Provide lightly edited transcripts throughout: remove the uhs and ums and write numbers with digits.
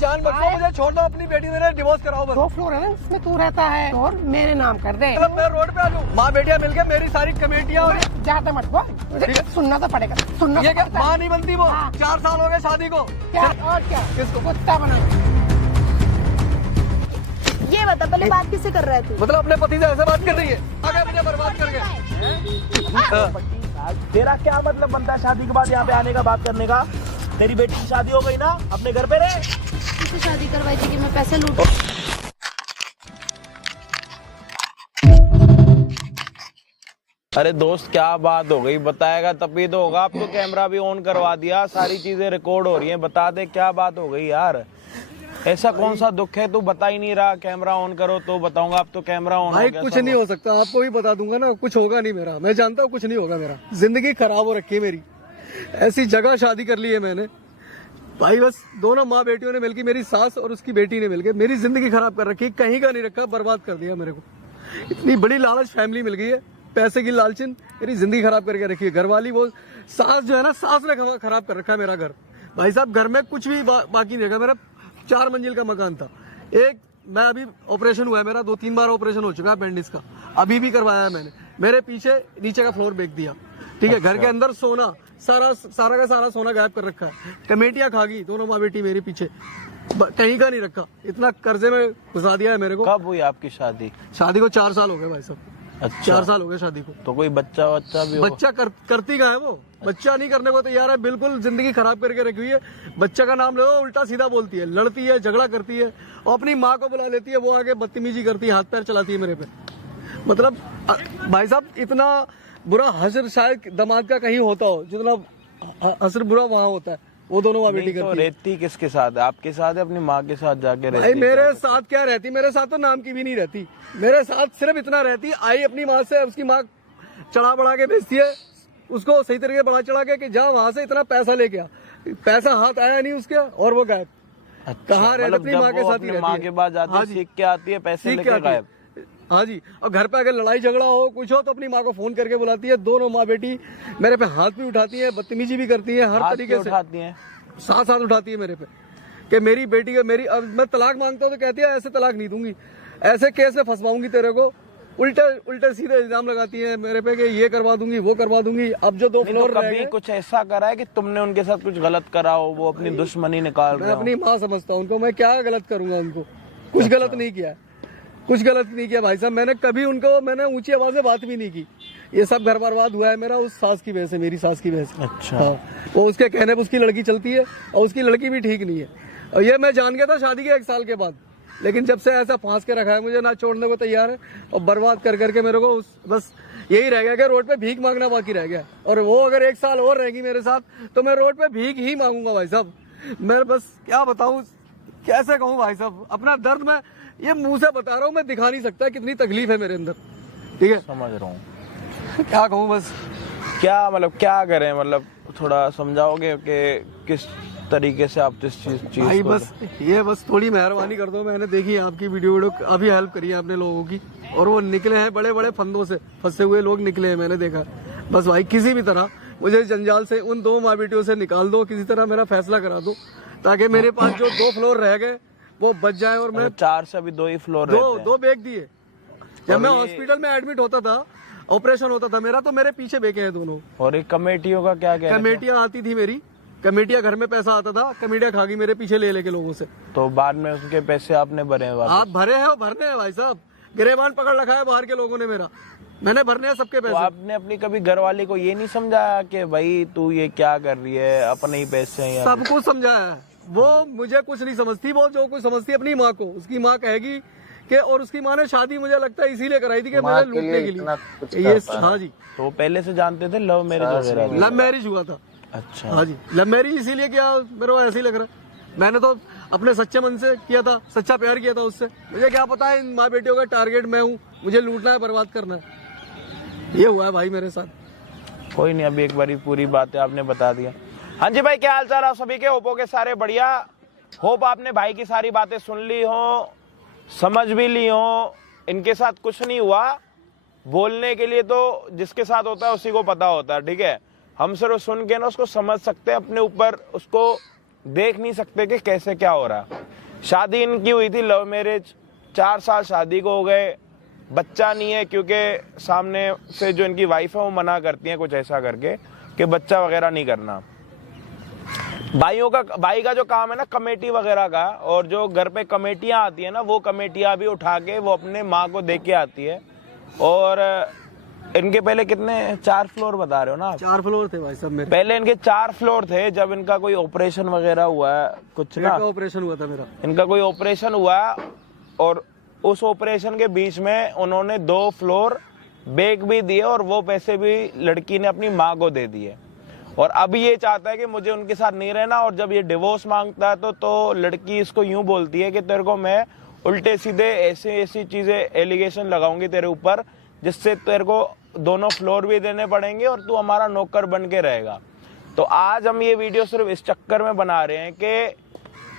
जान बचाओ, मुझे छोड़ दो, अपनी बेटी मेरे डिवोर्स कराओ बस। 2 फ्लोर है ना, उसमें तू रहता है और मेरे नाम कर दे। मतलब मैं रोड पे आ जाऊँ, माँ बेटियाँ मिलके मेरी सारी कमेटियाँ और जाते मत बोल, मुझे सुनना तो पड़ेगा, सुनना ये तो क्या पड़ता है। माँ नहीं बनती वो। हाँ। 4 साल हो गए शादी को। क्या और क्या, किसको? कुत्ता बना। ये बता पहले बात किससे कर रहा है तू? मतलब अपने पति से ऐसे बात कर रही है, आगे मुझे बर्बाद करके। तेरा क्या मतलब बनता है शादी के बाद यहाँ पे आने का, बात करने का? तेरी बेटी की शादी हो गई ना, अपने घर पे रहे। किससे शादी करवाई थी कि मैं पैसे लूट? अरे दोस्त क्या बात हो गई, बताएगा तभी तो होगा। अब तो कैमरा भी ऑन करवा दिया, सारी चीजें रिकॉर्ड हो रही हैं, बता दे क्या बात हो गई यार। ऐसा कौन सा दुख है तू बता ही नहीं रहा? कैमरा ऑन करो तो बताऊंगा, अब तो कैमरा ऑन हो भाई गया। कुछ नहीं हो सकता, आपको भी बता दूंगा ना, कुछ होगा नहीं मेरा, मैं जानता हूँ कुछ नहीं होगा मेरा। जिंदगी खराब हो रखी है मेरी, ऐसी जगह शादी कर ली है मैंने भाई। बस दोनों माँ बेटियों ने मिलकर, मेरी सास और उसकी बेटी ने मिलकर मेरी जिंदगी खराब कर रखी है, कहीं का नहीं रखा, बर्बाद कर दिया मेरे को। इतनी बड़ी लालच फैमिली मिल गई है, पैसे की लालचिन मेरी जिंदगी खराब करके रखी है। घर वाली वो सास जो है ना, सास ने खराब कर रखा है मेरा घर। भाई साहब घर में कुछ भी बाकी नहीं रखा। मेरा 4 मंजिल का मकान था, एक मैं अभी ऑपरेशन हुआ है मेरा, 2-3 बार ऑपरेशन हो चुका है अपेंडिक्स का, अभी भी करवाया है मैंने। मेरे पीछे नीचे का फ्लोर बेच दिया, ठीक है। घर के अंदर सोना सारा का सारा सोना गायब कर रखा है, कमेटियां खा गई दोनों माँ बेटी मेरे पीछे, कहीं का नहीं रखा। इतना कर्जे में घुसा दिया है मेरे को। कब हुई आपकी शादी? शादी को 4 साल हो गए भाई साहब। अच्छा 4 साल हो गए शादी को। तो कोई बच्चा भी हो? बच्चा करती कहाँ है वो, बच्चा नहीं करने को तैयार है, बिल्कुल जिंदगी खराब करके रखी हुई है। बच्चा का नाम लो, उल्टा सीधा बोलती है, लड़ती है, झगड़ा करती है और अपनी माँ को बुला लेती है, वो आगे बदतमीजी करती है, हाथ पैर चलाती है मेरे पे। मतलब भाई साहब इतना बुरा हश्र शायद दामाद का कहीं होता हो, जितना हश्र बुरा वहाँ होता है, वो दोनों माँ बेटी तो करती है। रहती किसके साथ है? आपके साथ है, अपनी माँ के साथ जाके भाई रहती? मेरे साथ क्या रहती, मेरे साथ तो नाम की भी नहीं रहती, मेरे साथ सिर्फ इतना रहती, आई अपनी माँ से, उसकी माँ चढ़ा बढ़ा के भेजती है उसको, सही तरीके बढ़ा चढ़ा के कि जा वहां से इतना पैसा लेके आ, पैसा हाथ आया नहीं उसके और वो गायब। अच्छा, कहाँ रहती, अपनी माँ के साथ ही रहती माँ है। के पास जाती है, सीख के आती है, पैसे लेके गायब। हाँ जी, और घर पे अगर लड़ाई झगड़ा हो कुछ हो तो अपनी माँ को फोन करके बुलाती है। दोनों माँ बेटी मेरे पे हाथ भी उठाती है, बदतमीजी भी करती है, हर तरीके से उठाती है, साथ उठाती है मेरे पे कि मेरी बेटी का मेरी, अब मैं तलाक मांगता हूँ तो कहती है ऐसे तलाक नहीं दूंगी, ऐसे केस में फंसवाऊंगी तेरे को। उल्टे सीधे इल्जाम लगाती है मेरे पे कि ये करवा दूंगी वो करवा दूंगी। अब जो 2 फ्लोर तो कभी कुछ ऐसा करा है कि तुमने उनके साथ कुछ गलत करा हो, वो अपनी दुश्मनी निकाल रहे मैं हो? अपनी माँ समझता हूँ उनको, मैं क्या गलत करूंगा उनको, कुछ गलत नहीं किया, कुछ गलत नहीं किया भाई साहब। मैंने कभी उनको, मैंने ऊंची आवाज में बात भी नहीं की। ये सब घर बर्बाद हुआ है मेरा उस सास की वजह से, मेरी सास की वजह से। अच्छा हाँ, वो उसके कहने पर उसकी लड़की चलती है और उसकी लड़की भी ठीक नहीं है, और ये मैं जान गया था शादी के 1 साल के बाद। लेकिन जब से ऐसा फांस के रखा है मुझे, ना छोड़ने को तैयार है और बर्बाद कर करके मेरे को बस यही रह गया कि रोड पे भीख मांगना बाकी रह गया। और वो अगर 1 साल और रहेगी मेरे साथ तो मैं रोड पे भीख ही मांगूंगा भाई साहब। मैं बस क्या बताऊं, कैसे कहूं भाई साहब, अपना दर्द मैं ये मुंह से बता रहा हूँ, मैं दिखा नहीं सकता कितनी तकलीफ है मेरे अंदर, ठीक है। समझ रहा हूँ, क्या कहूँ बस, क्या मतलब क्या करें, मतलब थोड़ा समझाओगे कि किस तरीके से आप इस चीज भाई को? बस थोड़ी मेहरबानी कर दो। मैंने देखी आपकी वीडियो अभी हेल्प करी है आपने लोगों की, और वो निकले हैं बड़े बड़े फंदों से, फंसे हुए लोग निकले हैं, मैंने देखा। बस भाई किसी भी तरह मुझे जंजाल से उन 2 माँ बेटियों से निकाल दो, किसी तरह मेरा फैसला करा दो, ताकि मेरे पास जो 2 फ्लोर रह गए वो बच जाए। और मैं 4 से अभी 2 ही फ्लोर दो बेच दिए। जब मैं हॉस्पिटल में एडमिट होता था, ऑपरेशन होता था मेरा, तो मेरे पीछे बेचे हैं दोनों। और एक कमेटियों का क्या कहना? कमेटियां आती थी मेरी, कमेटियां घर में पैसा आता था, कमेटियां खा गई मेरे पीछे ले लेके लोगों से। तो बाद में उनके पैसे आपने भरे हैं वापस? आप भरे हैं, भरने हैं भाई साहब, गिरेबान पकड़ रखा है बाहर के लोगों ने मेरा, मैंने भरने हैं सबके तो पैसे। आपने अपनी कभी घरवाली को ये नहीं समझाया कि भाई तू ये क्या कर रही है, अपने ही पैसे हैं? सब कुछ समझाया है, वो मुझे कुछ नहीं समझती, वो जो कुछ समझती अपनी माँ को। उसकी माँ कहेगी कि, और उसकी माँ ने शादी मुझे लगता है इसीलिए कराई थी कि मुझे लूटने के लिए। ये हाँ जी, तो पहले से जानते थे लव मैरिज वगैरह? लव मैरिज हुआ था। अच्छा हाँ जी, लव मैरिज इसीलिए किया, मेरे को ऐसे ही लग रहा है। मैंने तो अपने सच्चे मन से किया था, सच्चा प्यार किया था उससे। मुझे क्या पता है इन माँ बेटियों का टारगेट मैं हूँ, मुझे लूटना है, बर्बाद करना है। ये हुआ है भाई मेरे साथ। कोई नहीं, अभी एक बारी पूरी बातें आपने बता दिया। हाँ जी भाई, क्या हाल चाल आप सभी के? होपो के सारे बढ़िया। होप आपने भाई की सारी बातें सुन ली हो, समझ भी ली हो। इनके साथ कुछ नहीं हुआ, बोलने के लिए तो जिसके साथ होता है उसी को पता होता है, ठीक है। हम सिर्फ सुन के ना उसको समझ सकते हैं, अपने ऊपर उसको देख नहीं सकते कि कैसे क्या हो रहा है। शादी इनकी हुई थी लव मैरिज, 4 साल शादी को हो गए, बच्चा नहीं है क्योंकि सामने से जो इनकी वाइफ है वो मना करती है कुछ ऐसा करके कि बच्चा वगैरह नहीं करना। भाई का जो काम है ना कमेटी वगैरह का, और जो घर पे कमेटियां आती है ना वो कमेटियां भी उठा के वो अपने माँ को दे के आती है। और इनके पहले कितने 4 फ्लोर बता रहे हो ना आप? 4 फ्लोर थे भाई साहब मेरे। पहले इनके 4 फ्लोर थे। जब इनका कोई ऑपरेशन वगैरह हुआ है कुछ ना, ऑपरेशन हुआ था मेरा, इनका कोई ऑपरेशन हुआ है और उस ऑपरेशन के बीच में उन्होंने 2 फ्लोर बेच भी दिए और वो पैसे भी लड़की ने अपनी माँ को दे दिए। और अब ये चाहता है कि मुझे उनके साथ नहीं रहना, और जब ये डिवोर्स मांगता है तो लड़की इसको यूं बोलती है कि तेरे को मैं उल्टे सीधे ऐसी चीजें एलिगेशन लगाऊंगी तेरे ऊपर जिससे तेरे को दोनों फ्लोर भी देने पड़ेंगे और तू हमारा नौकर बन के रहेगा। तो आज हम ये वीडियो सिर्फ इस चक्कर में बना रहे हैं कि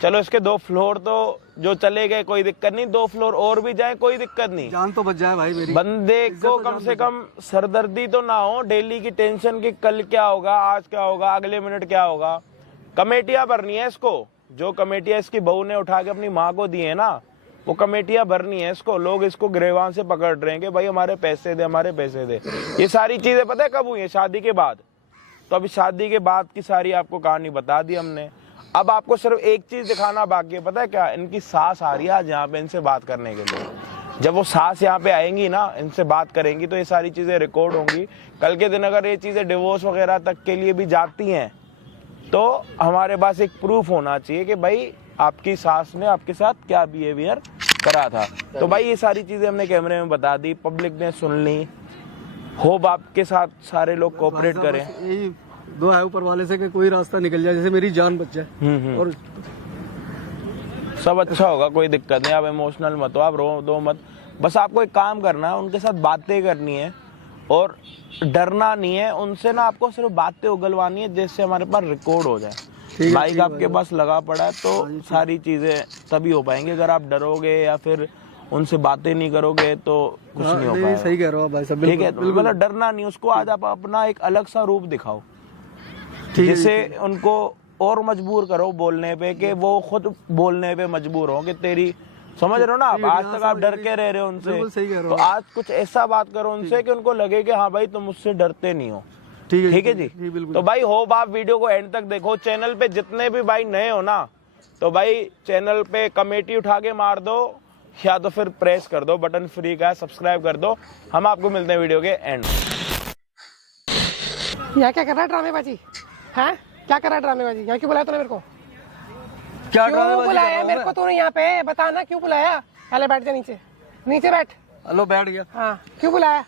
चलो इसके 2 फ्लोर तो जो चले गए कोई दिक्कत नहीं, 2 फ्लोर और भी जाए कोई दिक्कत नहीं, जान तो बच जाए भाई मेरी। बंदे को कम से कम सरदर्दी तो ना हो डेली की टेंशन कि कल क्या होगा, आज क्या होगा, अगले मिनट क्या होगा। कमेटियां भरनी है इसको, जो कमेटियां इसकी बहू ने उठा के अपनी माँ को दी है ना वो कमेटियां भरनी है इसको। लोग इसको गिरबान से पकड़ रहे हैं कि भाई हमारे पैसे दे, हमारे पैसे दे। ये सारी चीजें पता है कब हुई है? शादी के बाद। तो अभी शादी के बाद की सारी आपको कहानी बता दी हमने। अब आपको सिर्फ एक चीज दिखाना बाकी है, पता है क्या? इनकी सास आ रही है आज यहाँ पे इनसे बात करने के लिए। जब वो सास यहाँ पे आएंगी ना, इनसे बात करेंगी तो ये सारी चीजें रिकॉर्ड होंगी। कल के दिन अगर ये चीजें डिवोर्स वगैरह तक के लिए भी जाती हैं तो हमारे पास एक प्रूफ होना चाहिए कि भाई आपकी सास ने आपके साथ क्या बिहेवियर करा था। तो भाई ये सारी चीजें हमने कैमरे में बता दी, पब्लिक ने सुन ली। होप आपके साथ सारे लोग कोऑपरेट करें। यही दुआ है ऊपर वाले से कि कोई रास्ता निकल जाए, जैसे मेरी जान बच जाए। और सब अच्छा होगा, कोई दिक्कत नहीं। आप इमोशनल मत हो, आप रो दो मत। बस आपको एक काम करना है, उनके साथ बातें करनी है और डरना नहीं है उनसे ना। आपको सिर्फ बातें उगलवानी है जिससे हमारे पास रिकॉर्ड हो जाए। बाइक आपके पास लगा पड़ा है तो सारी चीजें तभी हो पाएंगी। अगर आप डरोगे या फिर उनसे बातें नहीं करोगे तो कुछ नहीं हो पाएगा। सही कह रहे हो भाई साहब, ठीक है? मतलब डरना नहीं, उसको आज आप अपना एक अलग सा रूप दिखाओ जिससे उनको और मजबूर करो बोलने पे, कि वो खुद बोलने पे मजबूर हो कि तेरी, समझ रहे हो ना आप? आज तक आप डर के रह रहे हो उनसे, तो आज कुछ ऐसा बात करो उनसे कि उनको लगे कि हाँ भाई तुम मुझसे डरते नहीं हो। ठीक है जी? तो भाई होप आप वीडियो को एंड तक देखो। चैनल पे जितने भी भाई नए हो ना, तो भाई चैनल पे कमेटी उठा के मार दो या तो फिर प्रेस कर दो बटन फ्री का, सब्सक्राइब कर दो। हम आपको मिलते हैं वीडियो के एंड। यहाँ क्या कर रहा है ड्रामेबाजी? हैं क्या कर रहा है ड्रामेबाजी? यहाँ क्यों बुलाया तूने मेरे को? क्या क्यों बुलाया मेरे को तूने यहाँ पे? बताना क्यों बुलाया? पहले बैठ जा नीचे, नीचे बैठ। हेलो, बैठ गया। हाँ क्यों बुलाया?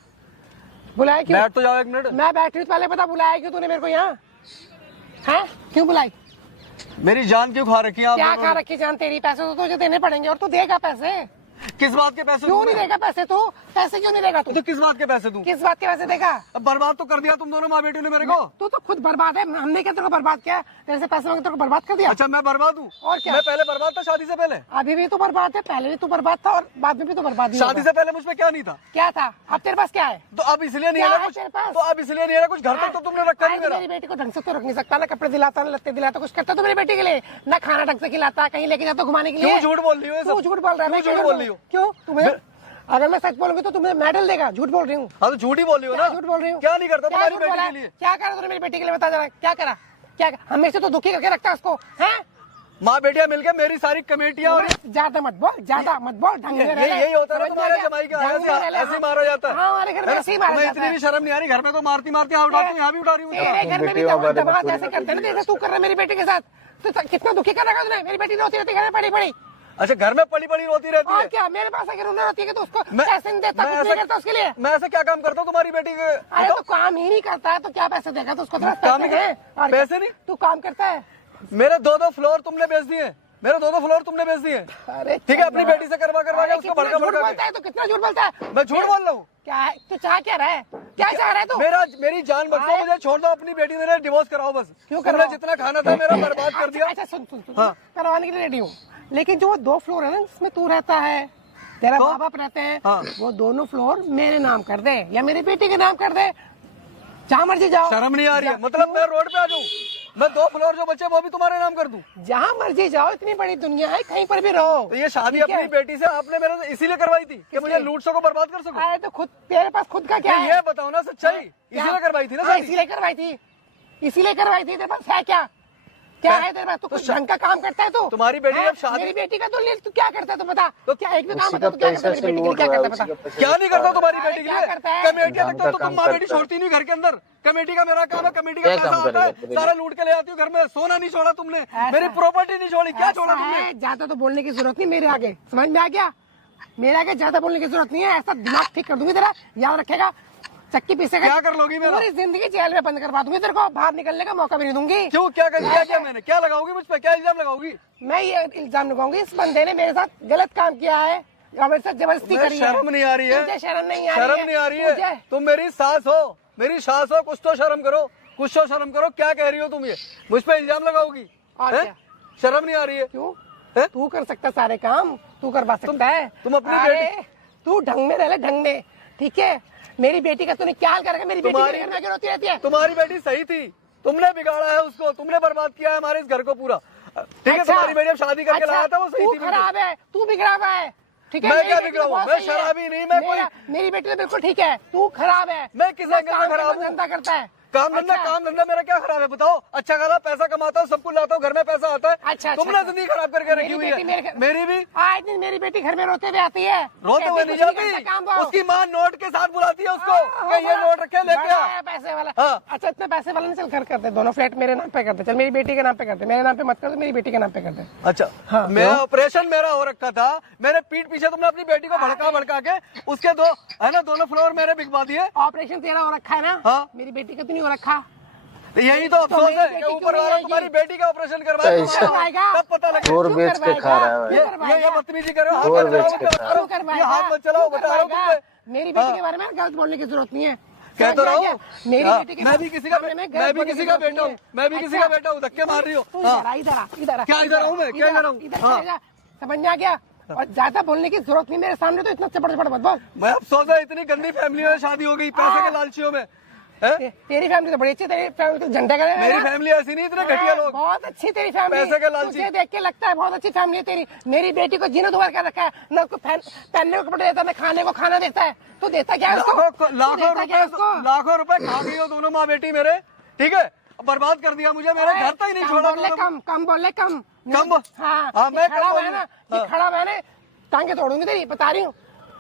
बुलाया क्यों? बैठ तो जाओ 1 मिनट। मैं बैठ रही, पहले बता बुलाया क्यों तूने मेरे को यहाँ? हैं क्यों बुलाई? मेरी जान क्यों खा रखी है आप? क्या खा रखी जान तेरी? पैसे तो तुझे देने पड़ेंगे और तू देगा पैसे। किस बात के पैसे? क्यों नहीं देगा पैसे? तू पैसे क्यों नहीं देगा? तू तो किस बात के पैसे दूं? किस बात के पैसे देगा? अब बर्बाद तो कर दिया तुम दोनों माँ बेटियों ने मेरे को। तू तो खुद बर्बाद है। हमने क्या तेरे को बर्बाद किया? तेरे से पैसे मांगे तेरे को बर्बाद कर दिया? अच्छा, मैं बर्बाद हूँ? और क्या? मैं पहले बर्बाद था शादी से पहले? अभी भी तो बर्बाद है, पहले भी तो बर्बाद था और बाद में भी तो बर्बाद ही शादी होगा। से पहले मुझ पे क्या नहीं था? क्या था? अब तेरे पास क्या है? तो अब इसलिए नहीं क्या है ना है कुछ। तेरे पास? तो अब इसलिए नहीं है ना कुछ। घर तक तो तुमने रखा नहीं मेरा। मेरी बेटी को ढंग से तो रख नहीं सकता ना, कपड़े दिलाता ना, लत्ते दिलाता, कुछ करता तो मेरी बेटी के लिए ना, खाना ढंग से खिलाता, कहीं लेके जाता घुमाने के लिए। क्यों झूठ बोल रही हो? तू झूठ बोल रहा है। मैं झूठ बोल रही हो? क्यों? तुम्हें अगर मैं सच बोलूंगी तो तुम्हें मेडल देगा। झूठ बोल रही हूँ। हाँ तो झूठ ही बोल रही हो ना। झूठ बोल रही हूँ। क्या नहीं करता क्या तुम्हारी झूठ बेटी बोला? के लिए? क्या करा तूने मेरी बेटी के लिए? बता जरा क्या करा? क्या हमेशा तो दुखी करके रखता है उसको, हैं? माँ बेटियां मिलकर मेरी सारी कमेटियां और ज्यादा मत बोल, ज्यादा मत बोल। ढंग से रह ले। यही होता है ना समझ तुम्हारे गया? जमाई का। ढंग से रह ले। ऐसे ही मारा जाता है। हाँ, हमारे घर में ऐसे ही मारा तुम्हें जाता इतनी है। भी शर्म नहीं आ रही? घर में तो मारती मारती यहाँ उठाती हूँ, यहाँ भी उठा रही हूँ। तेरे घर में भी दमाद ऐसे करते हैं ना जैसे तू कर रहा है मेरी बेटी के साथ। तो कितना दुखी कर रखा तूने? मेरी बेटी रोती रहती है घर में पड़ी पड़ी। अच्छा, घर में पड़ी पड़ी रोती रहती और है? क्या? मेरे पास अगर रोना रोती है तो उसको पैसे नहीं देता, कुछ नहीं करता उसके लिए। मैं ऐसा क्या काम करता हूँ तुम्हारी बेटी के? अरे तो काम ही नहीं करता है तो क्या पैसे देगा? तो उसको तो काम पैसे नहीं हैं। और क्या? पैसे नहीं? तू काम करता है? मेरे 2-2 फ्लोर तुमने बेच दिए। मेरे 2-2 फ्लोर तुमने बेच दिए। अरे ठीक है, अपनी बेटी से करवा के उसको भड़का झूठ भड़का बोलता है तो कितना झूठ बोलता है? मैं झूठ बोल रहा हूँ? क्या है? तू चाह क्या रहा है? क्या चाह रहा है तू? मेरी जान बचाओ, मुझे छोड़ दो। अपनी बेटी मेरे डिवोर्स कराओ बस। क्यों तुमने कराओ? जितना खाना था मेरा बर्बाद कर दिया। अच्छा सुन सुन सुन, हाँ। करवाने के लिए रेडी हूँ, लेकिन जो 2 फ्लोर है ना जिसमें तू रहता है, तेरा तो? माँ बाप रहते हैं, हाँ। वो दोनों फ्लोर मेरे नाम कर दे या मेरी बेटी के नाम कर दे। जहाँ मर्जी जाओ। शर्म नहीं आ रही है? मतलब मैं रोड पे आ जाऊँ? मैं 2 फ्लोर जो बचे वो भी तुम्हारे नाम कर दूं? जहाँ मर्जी जाओ, इतनी बड़ी दुनिया है, कहीं पर भी रहो। तो ये शादी ठीक है? अपनी बेटी से आपने मेरे से इसीलिए करवाई थी कि मुझे लूट सको, बर्बाद कर सको? अरे तो खुद तेरे पास खुद का क्या नहीं, है? ये बताओ ना सच्चाई, इसीलिए करवाई थी ना हाँ, शादी? इसीलिए करवाई थी, इसीलिए करवाई थी। तेरे पास है क्या? क्या है तेरे पास? तू कुछ ढंग का काम करता है तू? तुम्हारी बेटी हैं? जब शादी- मेरी बेटी का तो ले, तू क्या करता है तो बता। तो क्या एक भी काम बता, तू क्या करता है मेरी बेटी के लिए? क्या करता है बता। क्या नहीं करता तुम्हारी बेटी के क्या लिए? करता है? कमेटी तक तो तुम माँ बेटी छोड़ती नहीं घर के अंदर। कमेटी का मेरा काम है, कमेटी का पैसा आता है, सारा लूट के ले आती हूँ घर में। सोना नहीं छोड़ा तुमने, मेरी प्रॉपर्टी नहीं छोड़ी, क्या छोड़ा ऐसा तुमने? है, ज्यादा तो बोलने की जरूरत नहीं मेरे आगे, समझ में आ गया? मेरे आगे ज्यादा बोलने की जरूरत नहीं है। ऐसा दिमाग ठीक कर दूंगी तेरा, याद रखेगा। चक्की पीसेगा, क्या कर लोगी मेरा? पूरी जिंदगी जेल में बंद करवा दूंगी तेरे को, बाहर निकलने का मौका भी नहीं दूंगी। क्यों, क्या कर दिया? क्या मैंने क्या लगाओगी मुझ पे? क्या इल्जाम लगाओगी? मैं ये इल्जाम लगाऊंगी, इस बंदे ने मेरे साथ गलत काम किया है, मेरे साथ जबरदस्ती तुम्हें करी है। शर्म नहीं आ रही है? तुझे शर्म नहीं आ रही है? शर्म नहीं आ रही है? तुझे- तुम मेरी सास हो, मेरी सास हो, कुछ तो शर्म करो, कुछ तो शर्म करो। क्या कह रही हो तुम? ये मुझ पे इल्जाम लगाओगी? और हैं? क्या? शर्म नहीं आ रही है? क्यों? हैं? तू कर सकता है सारे काम, तू करवा सकता है। तुम अपनी अरे, बेटी- तू ढंग में रह ले, ढंग में, ठीक है? मेरी बेटी का तूने क्या हाल करेगा? मेरी बेटी तुम्हारी- मेरे घर में क्यों रोती रहती है? तुम्हारी बेटी सही थी, तुमने बिगाड़ा है उसको, तुमने बर्बाद किया है हमारे इस घर को पूरा। ठीक है, तुम्हारी बेटी अब शादी करके लाया था, वो सही तू थी। खराब है, तू बिगड़ा हुआ है, ठीक है? मैं मेरी क्या बेटी बिगड़ा तो हुआ? बहुत मैं सही है। शराबी नहीं, मैं कोई- मेरी बेटी तो बिल्कुल ठीक है, तू खराब है। मैं किस एंगल से काम खराब हूँ? धंधा करता है। काम धंधा, अच्छा। काम धंधा मेरा क्या खराब है बताओ? अच्छा खाला पैसा कमाता हूँ, सब कुछ लाता हूँ, घर में पैसा आता है। अच्छा, तुमने अच्छा। जिंदगी खराब करके रखी मेरी हुई बेटी है। मेरी भी आज दिन मेरी बेटी घर में रोते हुए आती है, रोते हुए नहीं जाती, उसकी माँ नोट के साथ बुलाती है उसको कि ये नोट रखे, लेके बड़ा आ। है पैसे वाला। हाँ। अच्छा, इतने पैसे वाला नहीं, चल घर करते, दोनों फ्लैट मेरे नाम पे करते, चल मेरी बेटी के नाम पे करते, मेरे नाम पे मत कर दे, मेरी बेटी के नाम पे करते। अच्छा, हाँ, मैं ऑपरेशन मेरा हो रखा था, मेरे पीठ पीछे तुमने अपनी बेटी को भड़का के उसके दो है ना, दोनों फ्लोर मेरे बिकवा दिए। ऑपरेशन तेरा हो रखा है ना? हाँ। मेरी बेटी का तो नहीं हो रखा। तो यही तो अफसोस मेरी है बेटी कि क्यों ऊपर नहीं वाला आएगी? तुम्हारी बेटी का ऑपरेशन करवाया, करवाएगा? तब पता लगे। और बेच के खा रहा है ये बदतमीजी कर रहे हो, हाथ और मत बेच चलाओ, के मत खा करो, करवाएगा? ये हाथ मत चलाओ, बता रहा हूँ करवाएगा? तुमसे। मेरी बेटी के बारे में गलत बोलने की जरूरत नहीं है। कह तो रहा हूँ, मेरी हाँ, बेटी के मैं भी किसी का बेटा हूँ, मैं भी किसी का बेटा हूँ, धक्के मार रही हो। हाँ। इधर क्या इधर आऊं मैं? क्या इधर आऊं? हाँ। समझ में आ गया? और ज्यादा बोलने की जरूरत नहीं मेरे सामने, तो इतना चपड़ मत बोल। मैं अफसोस है, इतनी गंदी फैमिली में शादी हो गई, पैसे के लालचियों में। हैं? तेरी फैमिली तो बड़ी अच्छी, तेरी फैमिली तो झंडे का मेरी फैमिली ऐसी नहीं, इतने घटिया लोग। बहुत अच्छी तेरी फैमिली, पैसे के लालची। तुझे देख के लगता है बहुत अच्छी फैमिली है तेरी। मेरी बेटी को जीनो दुबार कर रखा है, न उसको पहनने को कपड़े देता है, न खाने को खाना देता है। तू देता क्या है उसको? लाखों रुपए खा गई हो दोनों माँ बेटी मेरे, ठीक है? बर्बाद कर दिया मुझे, मेरे घर तक ही नहीं छोड़ा। कम बोले, कम। हाँ, मैं खड़ा कम हुआ है ना, ये खड़ा हुआ है ना, टांगे तोड़ूंगी तेरी, बता रही हूँ।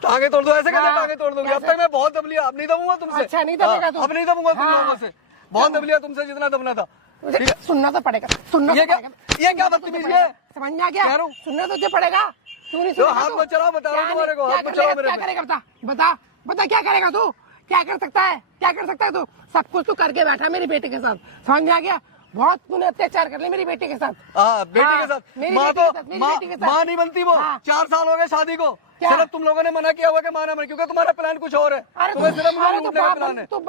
टांगे तोड़ दो, ऐसे कैसे हाँ, टांगे तोड़ दोगे? अब कैसे? तक मैं बहुत दब लिया, अब नहीं दबूंगा तुमसे। अच्छा, नहीं दबेगा तू? अब नहीं दबूंगा तुम हाँ। लोगों से, बहुत दब लिया तुमसे जितना दबना था। ठीक है? सुनना तो पड़ेगा, सुनना ये तो क्या- पड़ेगा। ये क्या बदतमीजी है? समझ में आ गया? कह रहा हूँ। सुनना तो तुझे पड़ेगा। क्यों नहीं तो सुनेगा हाथ तू? मत चलाओ, बता रहा हूँ क्या तुम्हारे को, नहीं- हाथ क्या मत चलाओ मेरे क्या पे। करेगा? बता क्या करेगा तू? क्या कर सकता है? क्या कर सकता है तू? सब कुछ तू करके बैठा मेरी बेटी के साथ, समझ में आ गया? बहुत तूने अत्याचार कर लिया मेरी बेटी के साथ। हाँ, बेटी हाँ, के साथ। मेरी माँ बेटी तो के साथ, मेरी बेटी के साथ। माँ नहीं बनती वो। हाँ। 4 साल हो गए शादी को, क्या? सिर्फ तुम लोगों ने मना किया हुआ कि माँ ना बने, क्योंकि तुम्हारा प्लान कुछ और है। तुम्हें सिर्फ मुझे लूटने का प्लान है। तो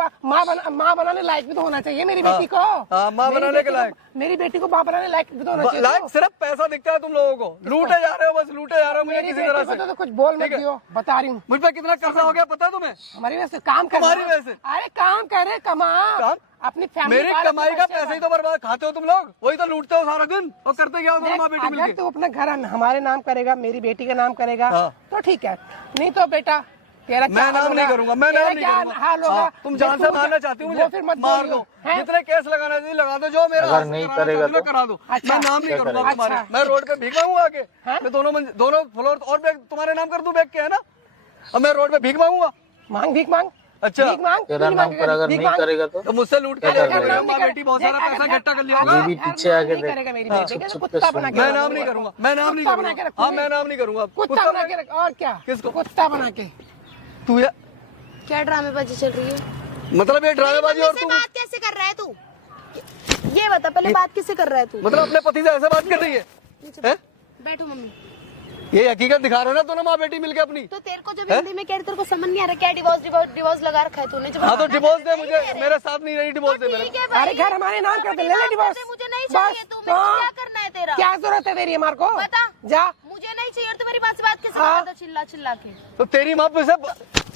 माँ बनाने लायक भी तो होना चाहिए मेरी बेटी को। हाँ, माँ मेरी बनाने बेटी के को- लायक। मेरी बेटी को माँ बनाने लायक भी तो होना चाहिए। लाइक सिर्फ पैसा दिखता है तुम लोगों को, लूटे जा रहे हो, बस लूटे जा रहे हो मुझे मेरी किसी बेटी तरह को से। तो कुछ बोल मत ठीक है? दियो, बता रही हूँ। मुझ पे कितना कर्जा हो गया पता है तुम्हें? हमारी वजह से काम कर। तुम्हारी वजह से? अरे काम करे, कमा काम? अपनी फैमिली। मेरी कमाई का पैसा ही तो बर्बाद खाते हो तुम लोग, वही तो लूटते हो सारा दिन और करते क्या हो दोनों माँ बेटी अगर मिलके? तू अपना घर हमारे नाम करेगा, मेरी बेटी का नाम करेगा, हाँ। तो ठीक है। नहीं तो बेटा तेरा मैं नाम नहीं करूंगा, मैं नाम नहीं करूंगा। हाल होगा। हाँ, तुम जान से मारना चाहती हो मुझे, फिर मत मार बोलियो, दो, हैं? जितने केस लगाना चाहिए लगा दो, जो मेरा अगर हाथ से नहीं कराना करेगा चाहती हो, तो? करा दो। अच्छा। मैं नाम नहीं करूंगा करेगा? तुम्हारे, अच्छा। मैं रोड पे भीख मांगूंगा आके, मैं दोनों फ्लोर और बैग तुम्हारे नाम कर दूं, बैग के है ना, अब मैं रोड पे भीख मांगूंगा। भीख मांग। अच्छा। भीख मांग। तेरा नहीं नाम मांगेगा, पर अगर भीख नहीं मांग। करेगा तो तो मुझसे लूट के क्या ले करेगा? माँ बेटी बहुत सारा पैसा इकट्ठा कर लिया ये होगा। भी पीछे आके नहीं देख। करेगा मेरी बेटी के, छुप कुत्ता के बना के मैं रखूंगी। नाम नहीं करूंगा, मैं नाम नहीं कुत्ता बना के करूंगा। रखूंगी। हाँ, मैं नाम नहीं करूंगा। कुत्ता बना के रख, और क्या? किसको? कुत्ता बना के। तू या क्या ड्रामेबाजी चल रही है? मतलब ये ड्रामेबाजी और से तू बात कैसे कर रहा है तू? ये बता पहले, बात किससे कर रहा है तू? मतलब अपने पति से ऐसे बात कर रही है? हैं? बैठो मम्मी। ये हकीकत दिखा रहे हो ना दोनों माँ बेटी मिलके अपनी। तो तेरे को जब हिंदी में कह रही, तेरे को समझ नहीं आ रहा क्या डिवोर्स लगा रखा है तूने? जब हाँ तो बताना डिवोर्स है, दे नहीं मुझे, दे रहे। मेरे साथ नहीं रही, डिवोर्स दे मेरे। ठीक है भाई। अरे घर हमारे नाम कर दे, ले ले डिवोर्स। मुझे नहीं चाहिए, तू मेरे को क्या करना है तेरा? क्या जरूरत है तेरी हमारे को? बता। जा। मुझे नहीं चाहिए, और तुम्हारी बात से बात कैसे हाँ। करता चिल्ला चिल्ला के? तो तेरी माँ पे से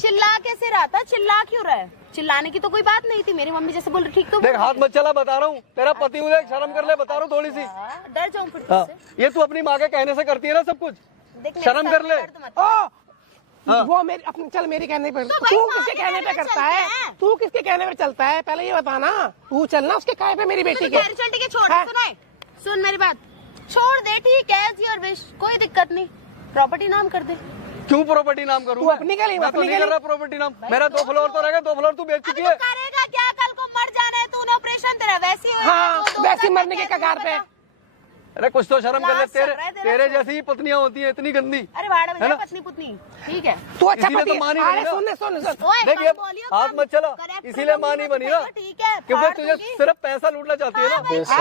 चिल्ला कैसे रहा था? चिल्ला क्यों रहा है? चिल्लाने की तो कोई बात नहीं थी। मेरी मम्मी जैसे बोल रही ठीक तो देख हाथ मत चला, बता रहा हूँ, तेरा पति हूँ, देख शर्म कर ले, बता रहा हूँ थोड़ी सी। डर जाऊं फिर हाँ, तुझसे? ये तू अपनी माँ के कहने से करती है ना सब कुछ, देख मेरे शर्म सर कर में ले। दर्द मत ओ वो मेरी अपने चल मेरे कहने पे तो भाई तू माँ किसके के कहने पे कहने पे करता चलते है? हैं। तू किसके कहने पे चलता है पहले ये बताना। तू चलना उसके कहे पे मेरी बेटी के। चल ठीक है छोड़ हाँ। सुनाए सुन मेरी बात छोड़ दे ठीक है जी और विश कोई दिक्कत नहीं प्रॉपर्टी नाम कर दे क्यों प्रॉपर्टी नाम करूँ? तू अपनी के लिए, मैं तो अपनी नहीं के कर लिए। रहा प्रॉपर्टी नाम। मेरा 2 फ्लोर तो रहेगा, 2 फ्लोर तू बेच अभी चुकी तो है। करेगा क्या? कल को मर जाना है तूने ऑपरेशन तेरा वैसी होएगा, हाँ तो वैसी दो मरने के क्या कगार पे। बता? अरे कुछ तो शर्म कर ले, लाश चल तेरे रहा है तेरा तेरे शो। जैसी पत्नियां होती हैं इतनी गंदी। अरे भाड़ में है जा ना? पत्नी पुतनी ठीक है तू अच्छा इसीलिए पति तो है। माँ नहीं अरे बनी सुन सुन सुन ओए, देख कम ये बोलियो, हाथ कम। मत चला, करेक्ट इसीलिए तो माँ नहीं बनी ना, ठीक है क्योंकि फाड़ तुझे दूंगी। सिर्फ पैसा लूटना चाहती है ना।